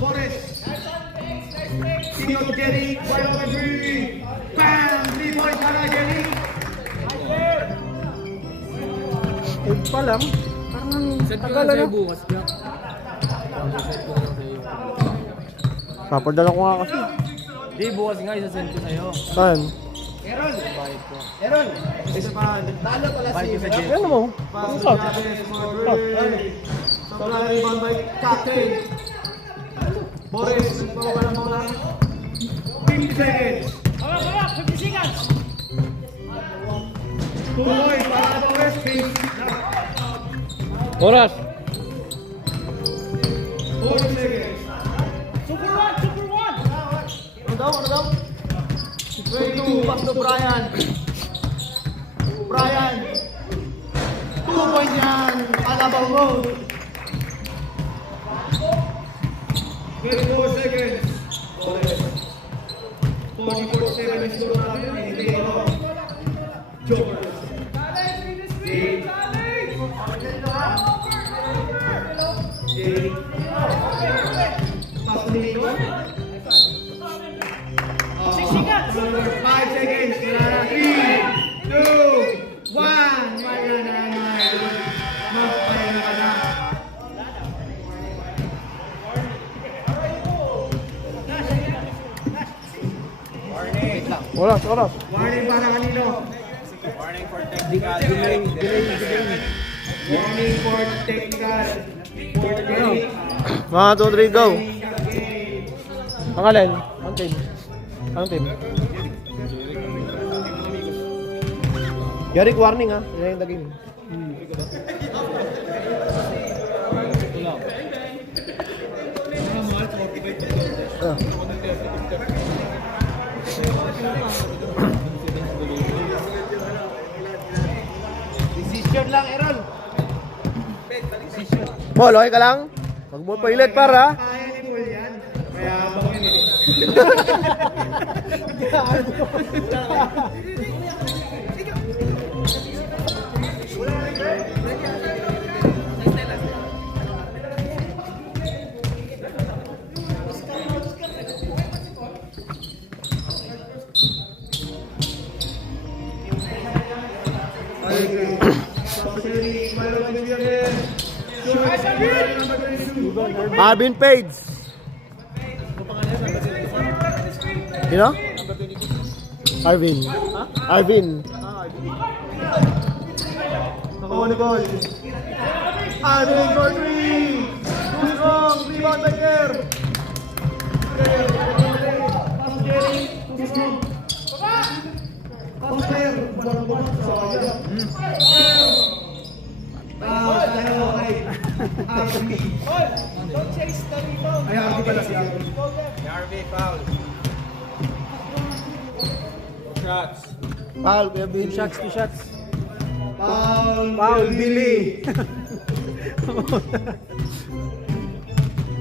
Boris. Sino Jerry? Wala ka Jerry. Bam! 3 points para Jerry. Eh, pa lang. Parang Set ko tagal lang sa'yo na. bukas, Jack. Set ko lang sa'yo. Papadala ko nga kasi. Di, bukas nga isa-send ko sa'yo. Saan? Aaron. Bayad ko. Aaron. Isa pa. Talo pala si Bayad ko sa Jeff. Ano mo? Ano sa? Supply rebound by Captain. Boris. Bawa ng bola. 50 seconds. 50 seconds. 2 points para Boris. Oras. 4 seconds. Super one. Ano daw? 22, pass to Brian. Brian. 2 points yan. Alabang mo. 24 seconds. 44 seconds. Score natin. Hindi ito. Joker. Pass to Nico. 6 seconds. 5 seconds. 3, 2, 1. Wala na. Magpahinga ka na. Oras. Warning para kanino? Warning for technical. For delay. 1, 2, 3, go. Ang alin? Ang team. Yarik warning ha. Yan yung daging. Ah. Decision lang, Errol. Paul, okay ka lang? Huwag mo pailit para. Kaya ni Paul yan. Kaya abang yun eh. Arvin Page. You know? Arvin. Nakuha ni Paul. Arvin for 3. Too strong. Rebound by Kerr. Pass Jerry. Too strong. Pass Kerr. Tayo kay Arvin. Ay, Arvin pala si Arvin. Paul, Kuya Bill. Shots. Paul Billy.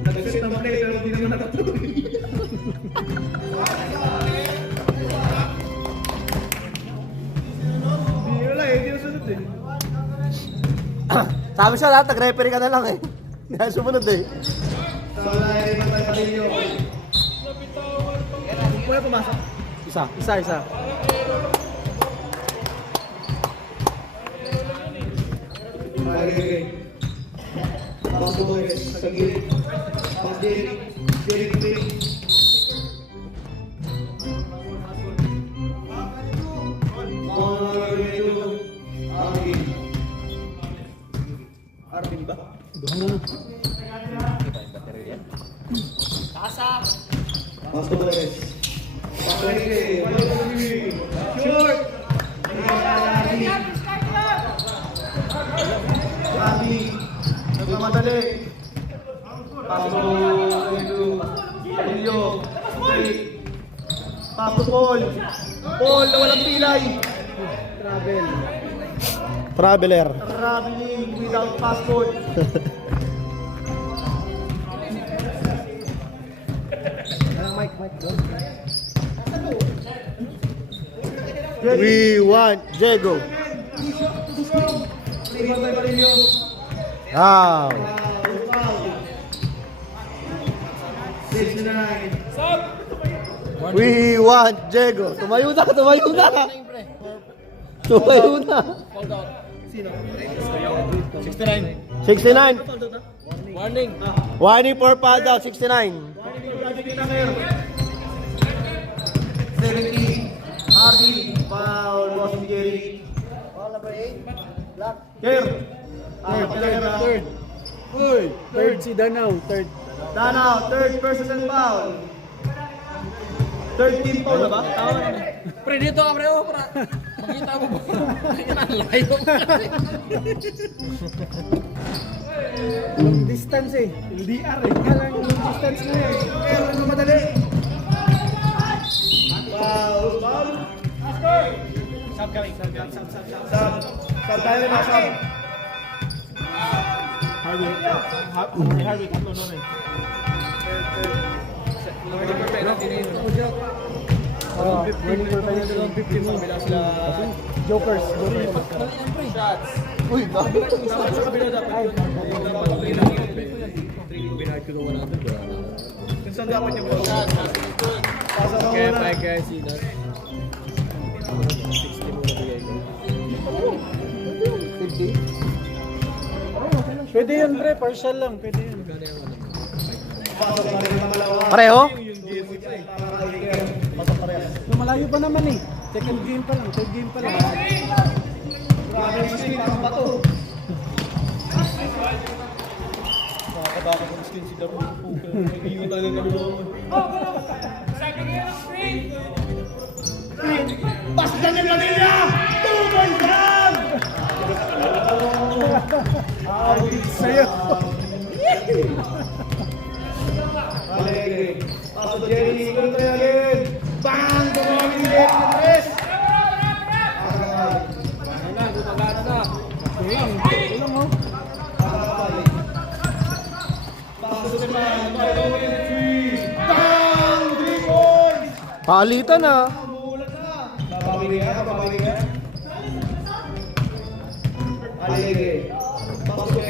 Nag-set ng play pero hindi naman nakatuloy. Hindi nasunod eh. Sabi siya lahat, nag-referee ka na lang eh. Dahil sumunod eh. So, nairin naman tayo ninyo. Pwede pumasok. Isa. Okay. Pass to Boris. Sa gilid. Pass Derek. Derek play. Arvin ba? Short. Gabi. Nagmamadali. Paso. Emilio. Paso Paul. Paul na walang pilay. Traveler. Traveling without passport. We want Diego. Wow. 69. We want Diego. Tumayo na, tumayo na. Tumayo na. 69. Warning. Warning for foul down, 69. 70. Hardy. Foul. Boston Jerry. Foul number 8. Black. Here. Third. Third si Danao. Third. Danao. Third personal foul. Third team foul na ba? Tama na. Pre, dito ka pre. Oh, pra. Makita mo ba? Ang layo. Long distance eh. LDR eh. Kaya lang long distance na eh. Pero ano madali? Foul. Foul. Sub tayo na sub. Harvey, tatlo nun eh. Jokers. Uy, dami. Saan dapat niya po? Pasa na Kaya muna. pa guys, see that. 60 muna bigay ko. Pwede yun pre. Partial lang. Pwede yun. Pasok na rin ang malawa. Pareho? Malayo pa naman eh. Second game pa lang. Third game pa lang. Grabe yung screen, parang bato. Nakakatakot yung screen si Darwin. Nag-iwan talaga kami doon. Basta ni Manila! Tuloy lang! Awit sa'yo! Alegre. Paso Jerry, kontra again! Bang! Tumawin ni Jerry ng tres! Kulang oh. Bang! 3 points! Palitan ah. Babawin ka? Alegre. Pasok.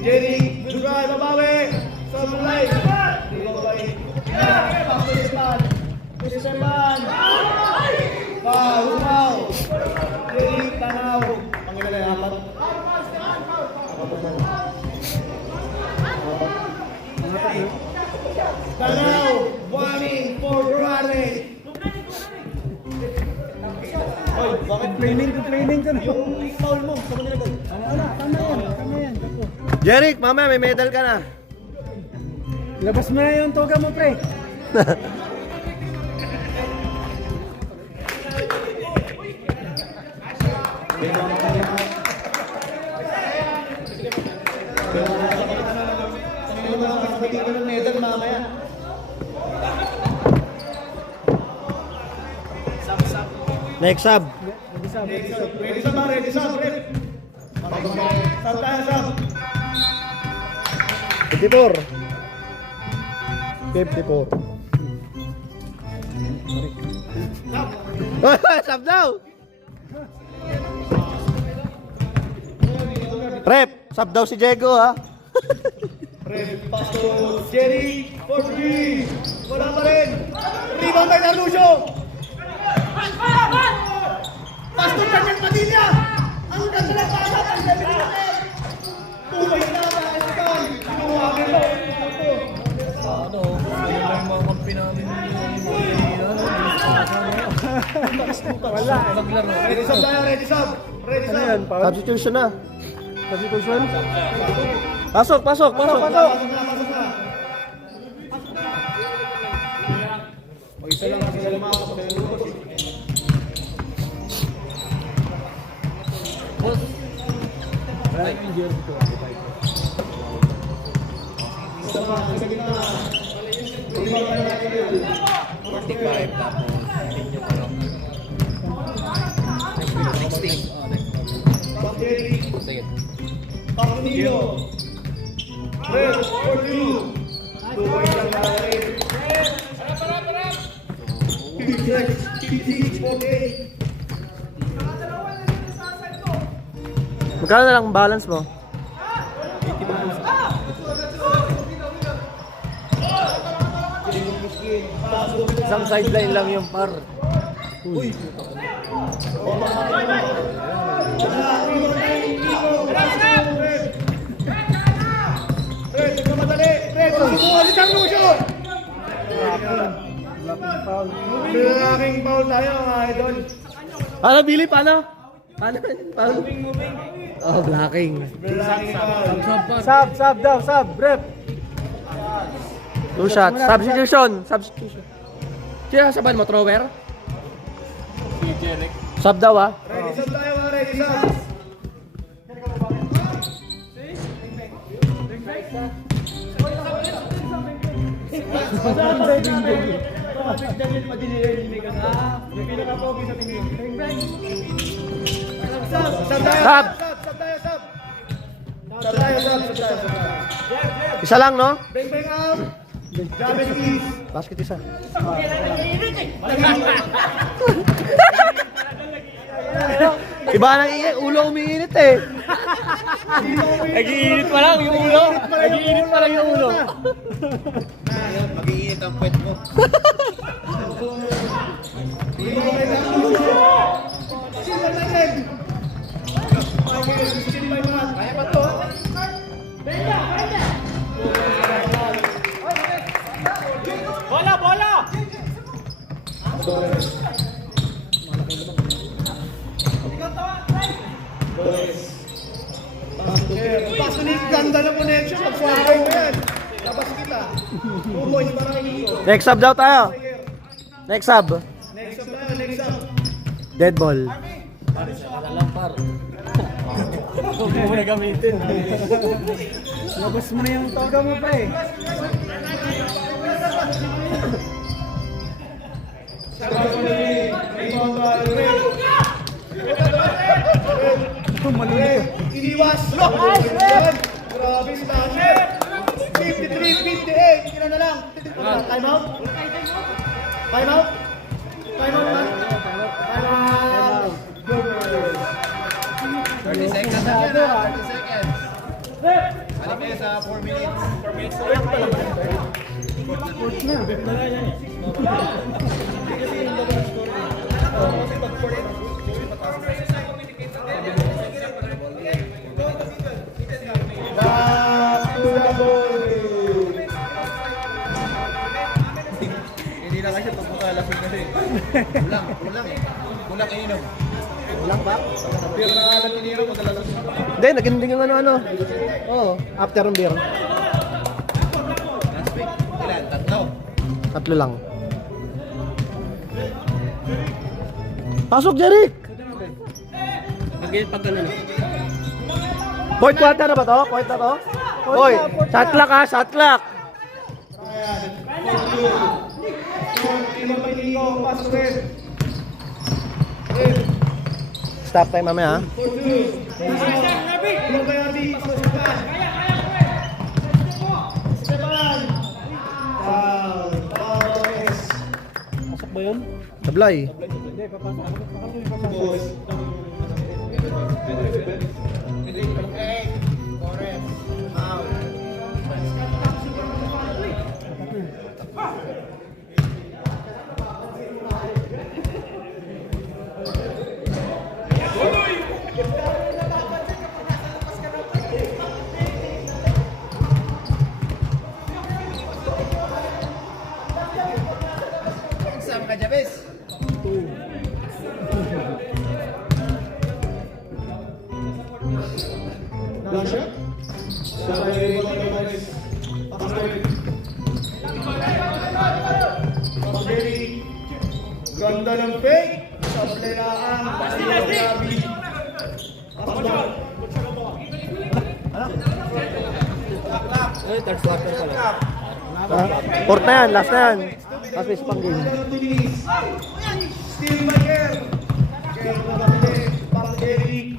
Jerry, Jugay, babawi. Sablay. Pasok Ispan. Ispan. Humaw. Jerry, Tanaw. Pangilala yung apat. Tanaw. Warning for running. Oy, bakit Complaining ka na. yung foul mo? Saan mo nilagay? Tama yan. Tako. Jeric, mamaya may medal ka na. Labas mo na yung toga mo pre. Bigyan ko ng medal mamaya. Next sub. Ready sa ba? Ready sa? Ready. Sab tayo, sab. 54. 54. Sub daw. Rep, sub daw si Diego ha. Ready. Pasto. Jerry. 4-3. Wala pa rin. Rebound by Narlucio. Pasto Daniel Padilla. Ang ganda ng pasa. Ang ganda ng pasa. Tumay na ba? Ito. Inuwagin mo. Ano? Ano lang mga kampi namin. Wala. Maglaro. Ready sab tayo. Ready sab. Ready Ano sab. yan? Substitution na. Substitution? Pasok, pasok, pasok. Pasok na. Sige. Magkano na lang ang balance mo? Isang sideline lang yung par. Malaking foul tayo mga idol. Paano, Billy? Paano? Paano? Oh, blocking. Sub daw, sub, rep. Two shot. Substitution. Sino sabahan mo? Thrower? Sub daw ah. Ready sub tayo mga ready sub. Sub. Isa lang, no? Bang bang out. Jabez East. Basket isa. Iba nang ulo umiinit eh. Nag-iinit pa lang yung ulo. Nag-iinit pa lang yung ulo. Mag-iinit ang puwet mo. Kaya pa to. Bola! Pasunic, ganda na connection. Pag-swagay mo yan. Labas kita. 2 points para kay Nico. Next sub daw tayo. Next sub. Next up tayo, next up. Dead ball. Huwag mo na gamitin. Labas mo na yung toga mo pa eh. Iniwas! Grabe si Tasher! 53-58! Kira na lang! Time out? Time out? Time out na? Time out! 30 seconds na yan, 30 seconds. Balik kayo sa 4 minutes. 4 minutes na lang pala. Hindi na kasi pagkakalasing kasi. Kulang inom. Kulang ba? Pero nangalan iniro pagkakalasing. Hindi, naging yung ano. Oo, after ng beer. Last week. Ilan? 3. Tatlo lang. Pasok, Jeric! Fourth quarter na ba to? Fourth na to? Hoy, shot clock ha, shot clock! Stop time mamaya ha. Pasok ba yun? Sablay. Hindi, papasok. Saan ka, Jabez? Ganda ng fake. Sablay na ang Gabi. Fourth na yan, last na yan. Last na pang game. Steal by Kerr. Kerr na bakit. Para Jerry.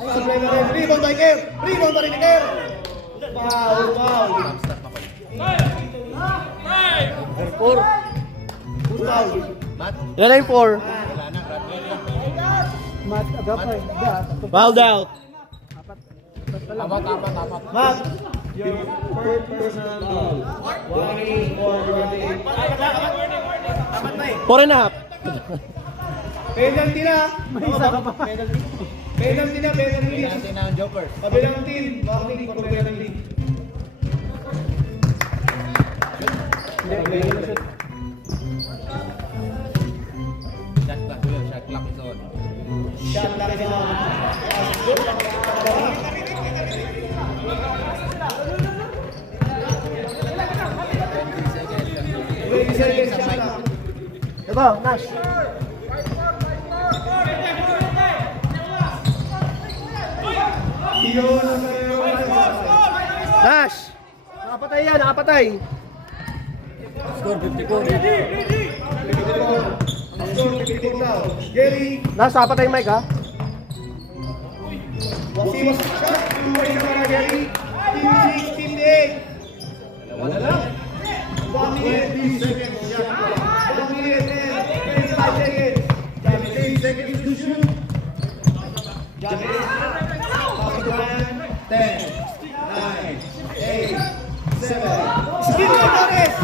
Sablay na rin. Rebound by Kerr. Rebound pa rin ni Kerr. Foul, foul. Foul. Yan na yung 4. Mat, agapay. Fouled out. Matt, your first personal foul. Warning for your 4.5. penalty na. May isa ka pa. Penalty na, penalty. Penalty na ang Joker. Kabilang team, warning for penalty. Shot clock is on. Ito, Nash. Nash! Nakapatay yan, nakapatay. Score 54. Jerry, Nash, nakapatay yung mic ha. Wasim shot. 2 para Jerry. Team 6, team 8. Wala lang. 1 minute, 3 seconds. 1 minute, 25 seconds. Javi, 10 seconds to shoot. Javi, Papi Brian, 10, 9, 8, 7. Steal by Torres.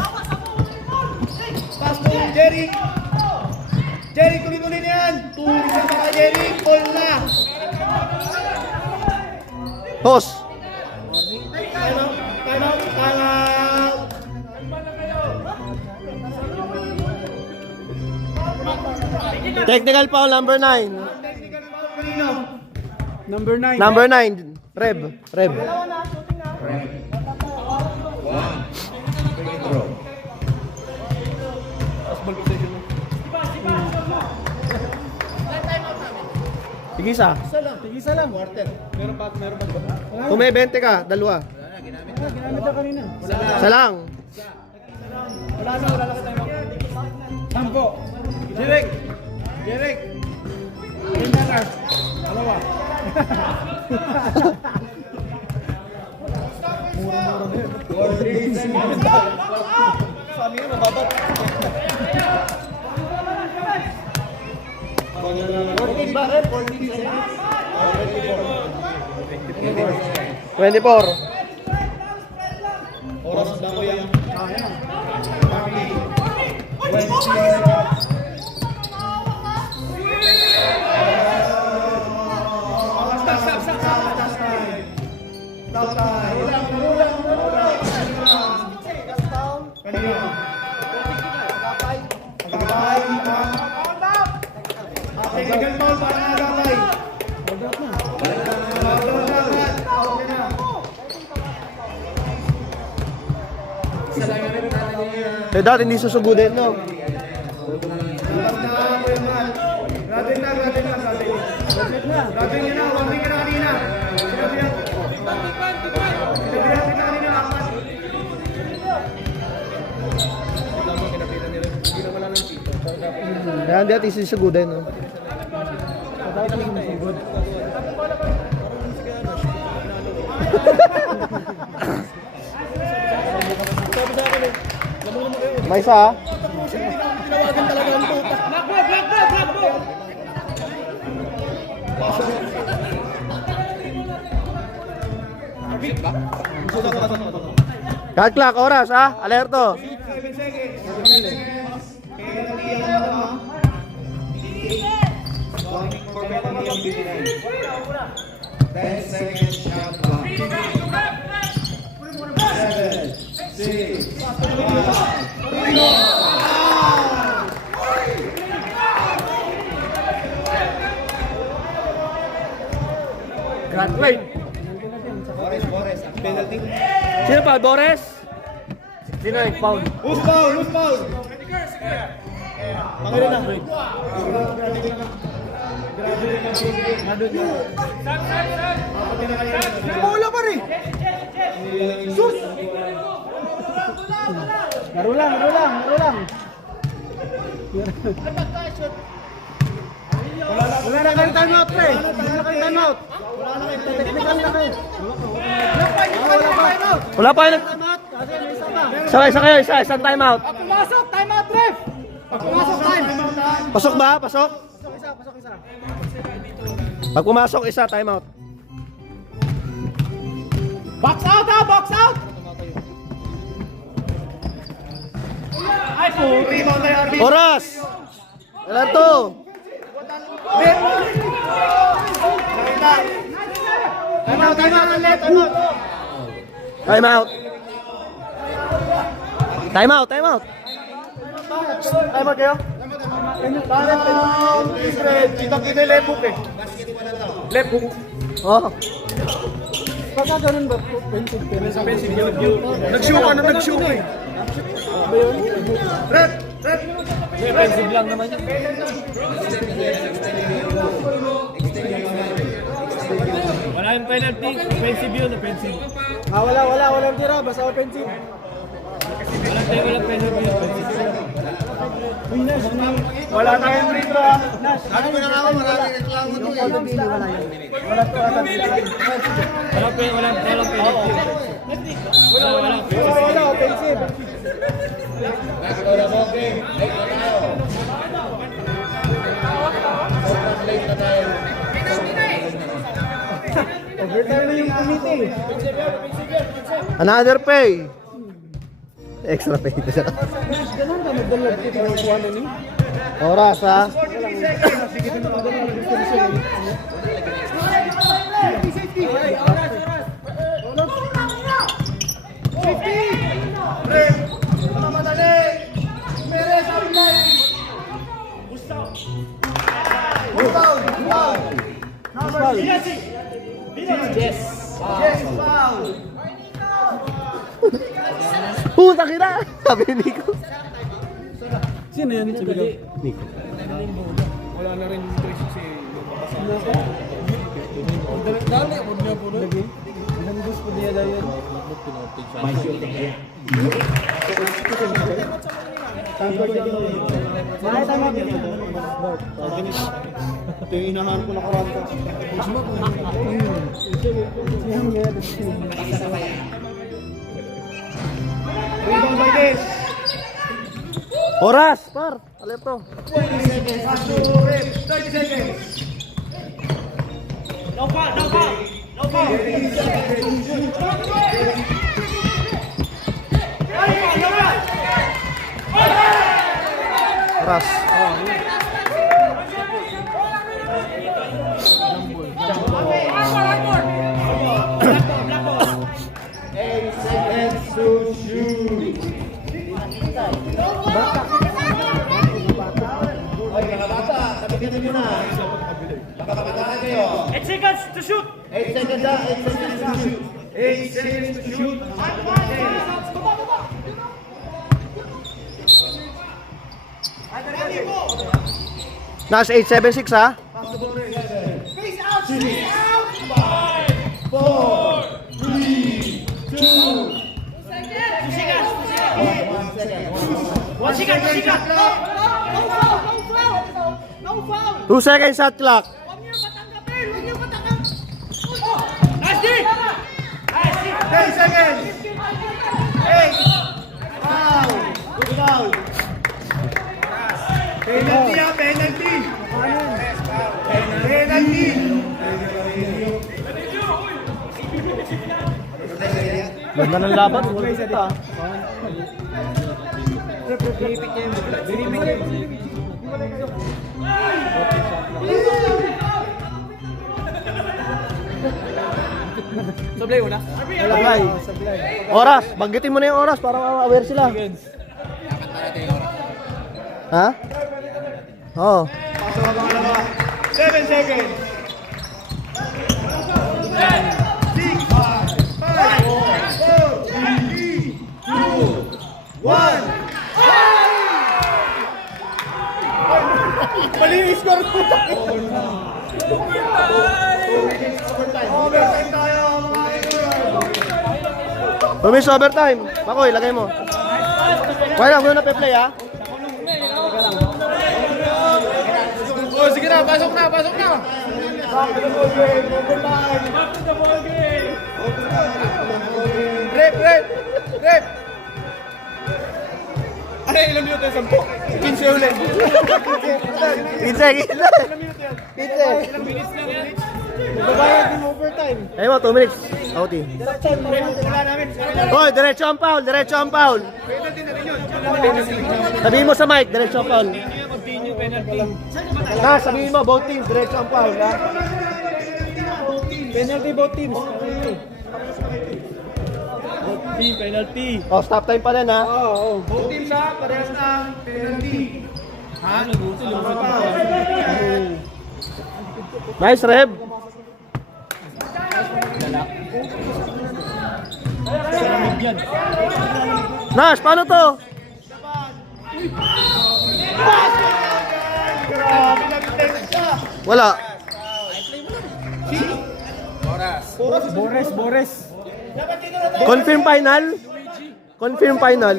Pass to Jerry. Jerry, tuloy-tuloy na yan. Tuloy na para Jerry. Call na. Boss. Time out. Time out. Time out. Technical foul number 9. Technical foul kanino? Number 9. Number 9. Reb. Reb. Sige isa. Isa lang. Quarter. Meron pa ba? Kung may 20 ka, dalawa. Ginamit na kanina. Isa lang. Wala na ka tayo. Sampo. Jerek. Jerek. Ilan na? Dalawa. Sabi nga, mababat. 14 ba? 14 seconds? 24. Oras lang ko yan. Family. 20 seconds. Stop time. Ulang. Kanina. Agapay. Technical foul para na agapay. Eh, dati hindi susugudin, no? Grabe na. Grabe nyo na. Warning ka na kanina. Sinabi natin kanina. Apat. Kaya hindi natin susugudin, no? May isa, ha? Tinawagan talaga ang puta. Cut clock, oras, ha? Alerto. 7 seconds. Kaya naliyan na ako. Warning for penalty ang 59. 10 seconds shot clock. 7, 6, 5, 4. Graduate. Boris, penalty. Sino pa? Boris? Sino yung foul? Who's foul? Pangilan na. Bola pa rin. Sus! Laro lang. Wala na kayo time out, pre. Wala na kayo time out. Technical na kayo. Wala pa yun. Kasi may isa pa. Isa kayo, isang time out. Pumasok, time out, ref. Pumasok, time. Pasok ba? Pasok? Pasok isa. Pag pumasok, isa, time out. Box out, ha! Box out! Ay, puti mo na yan. Oras! Ilan to? Time out, ulit. Time out. Time out. Time out kayo? Bakit? Kita-kita yung lebuk eh. Lebuk. Oh. Pagka ganun ba? Pensive Nag-show ka na, nag-show ka eh. Rep! Defensive lang naman yun. Wala yung penalty. Offensive yun, offensive. Walang tira, basta offensive. Walang penalty yun, offensive. Wala tayong free throw ah. Sabi ko na nga ako, maraming reklamo to eh. Walang penalty. Wala, offensive. Overtime na yung committee. Another pay. Extra pay. Ganun ka, magdalag ko para kuha na ni. Oras, ha? Puta kita! Sabi ni Nico. Sino yan? Nico. Wala na rin dito si Dali, huwag niya po na. Handos po niya dahil yan. Mahal tayo mag ito yung inahan ko na karanta. Rebound by this. Oras, par. Alepto. 20 seconds. Pass to Rep. 30 seconds. No foul, no foul. No foul. Oras. Seconds to shoot. Okay, mga bata, tabigatin mo na. Makakabata na kayo. 8 seconds to shoot. 8 seconds na, 8 seconds to shoot. 8 seconds to shoot. Nasa 876, ha? One second. No foul. 2 seconds shot clock. Huwag niyo patanggapin. Nice D. 10 seconds. 8. Foul. Good foul. Penalty ha, penalty. Penalty. Ganda ng laban. Wala isa, ha? Sablay mo na? Sablay. Oras. Banggitin mo na yung oras para aware sila. Ha? Oo. 7 seconds. 6, 5, 4, 3, 2, 1. Mali yung score ko. Overtime tayo, mga idol. Tumis overtime. Bakoy, lagay mo. Wala lang, muna na-play ha. Oh, sige na, pasok na, pasok na. Rep. Ano, ilang minuto yung 10? 15 ulit. 15. Magbabayad din overtime. Ayun mo, 2 minutes. Outi. Hoy, diretso ang foul, diretso ang foul. Sabihin mo sa mic, diretso ang foul. Sabihin mo, both teams, diretso ang foul, ha? Penalty both teams. Penalty. Oh, stop time pa rin, ha? Oo. Both teams ha, parehas ng penalty. Nice, Reb. Nash, paano to? Grabe, nag-text ka. Wala. Bores. Confirm final? Confirm final?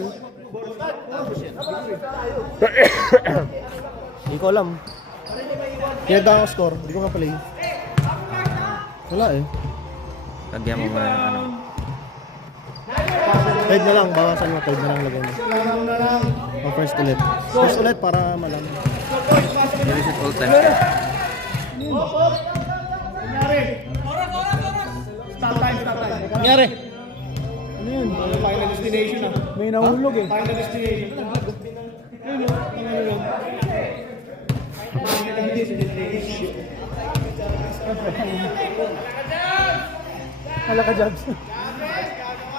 Hindi ko alam. Kinagdaan ko score. Hindi ko nga play. Wala eh. Lagyan mo mga ano. Third na lang. Bawasan mo. Third na lang lagay mo. O first ulit. First ulit para malaman. Reset all time. Stop time. Nangyari? Ano yun? Final destination na. May nahulog eh. Final destination. Hala ka, Jobs.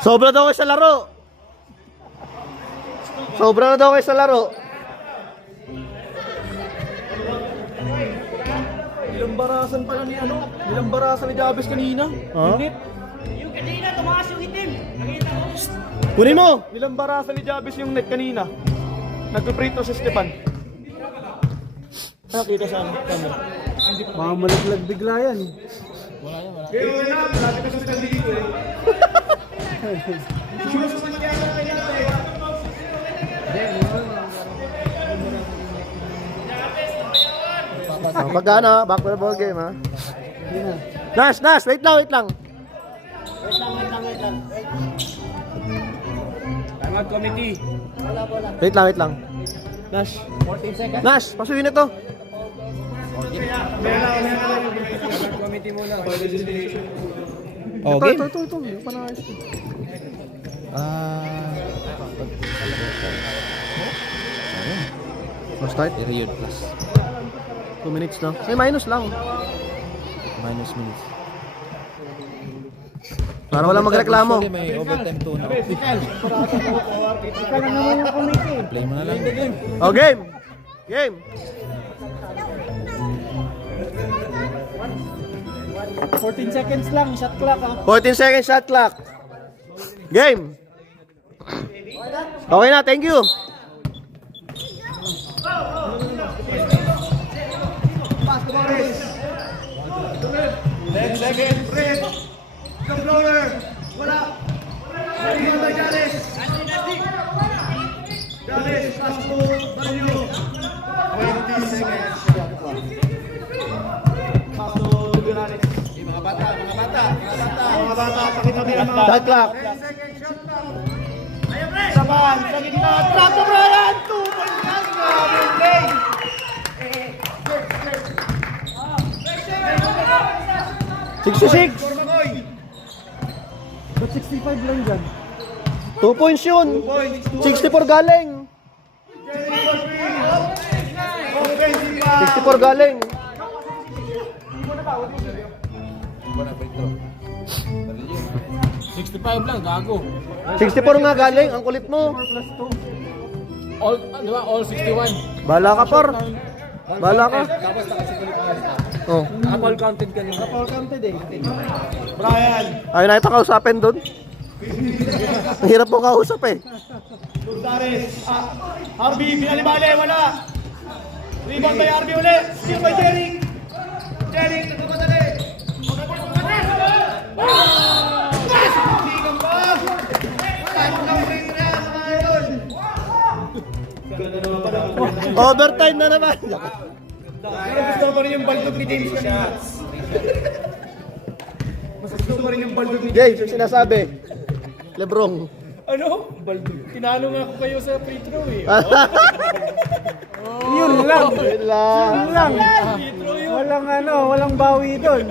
Sobra daw kayo sa laro. Sobra na daw kayo sa laro. Ilang barasan pala ni ano? Ilang barasan ni Jabez kanina? Ha? Init. Kunin mo! Ilang barasan ni Jabez yung net kanina? Nagpiprito si Stepan. Nakita sa ano? Mga malaglag bigla yan. Pero na, lagi ka sa pinag-dito eh. Sure sa mangyari kaya eh. Magkano? Back to the ball game, ha? Nash, wait lang. Timeout committee. Wait lang. Nash. 14 seconds. Nash, pasuyin ito. Committee muna. Oh, game. Ito. Yung panayos ko. Start? Period plus. 2 minutes na. May minus lang. Minus minutes. Para walang magreklamo. May overtime 2 na. Ikaw lang naman yung committee. Play mo na lang. Oh, game. 14 seconds lang, shot clock ah. 14 seconds shot clock. Game. Okay na, thank you. Next second, Fred. The blower. Wala. Narihan by Jales. Jales, pass to Danilo. 20 seconds. Pass to Jales. Mga bata. Pakita mo naman. Shot clock. 10 seconds shot clock. Saban, sa gitna. Trap to Brian. 2 points yan. Grabe yung play. 66. Cormacoy. Ba't 65 lang dyan? 2 points yun. 64 galing. Offensive foul. 64 galing. 65 lang, gago. 64 nga galing. Ang kulit mo. All, di ba? All 61. Bala ka, par. Bala ka. Tapos nakasukulit mo. Oh. Apple counted ka nung. All counted eh. Brian. Ayun na ito kausapin doon. Ang hirap mo kausap eh. Lugdares. Harvey, binalibali, wala. Rebound by RB ulit. Steal by Jeric. Jeric, nagpapadali. Ligang pa. Time lang rin na, mga idol. Overtime na naman. Gusto ko rin yung baldog ni James kanina. Mas gusto ko rin yung baldog ni James, yung sinasabi. Lebrong. Ano? Tinalo nga ako kayo sa free throw eh. Yun lang. Yun lang. Walang ano, walang bawi doon.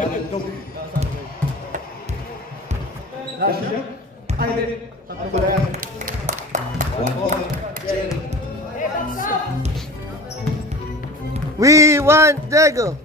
We want Diego.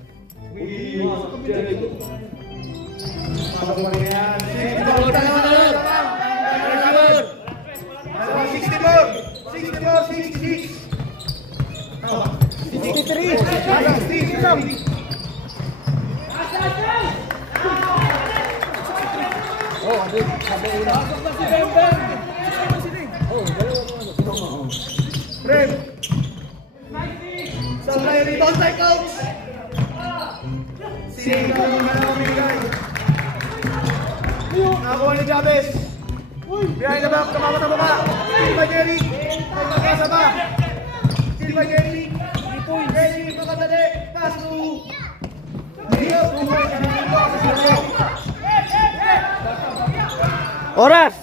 Supply rebound by coach. Sige ka naman na umigay. Nakakuha ni Chavez. Behind the back, kamama sa baba. Steal by Jerry. May magkasa ba? Steal by Jerry. 3 points. Jerry, makatali. Pass to Dio. 2 points. Oras.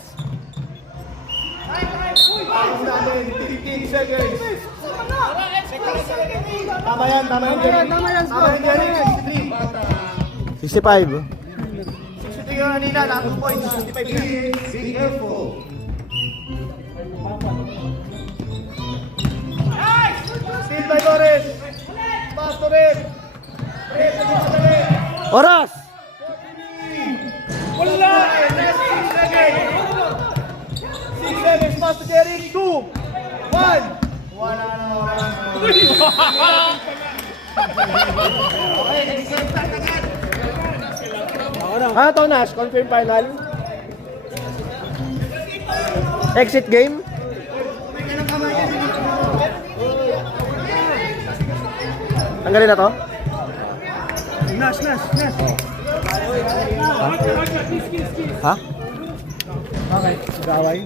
Pass natin. 15 seconds. Tama yan, Jerry. Tama yan, Jerry. 63. 65. 63 yung kanina, na 2 points. 65 na. Be careful. Steal by Torres. Pass to Red. Red, nagpapadali. Oras. Wala! 6 seconds. 6 seconds. Pass to Jerry. 2. 1. Wala na. Okay, nag-game start agad. Ano to, Nash? Confirm final? Exit game? Tanggalin na to? Nash. Ha? Okay, gaway.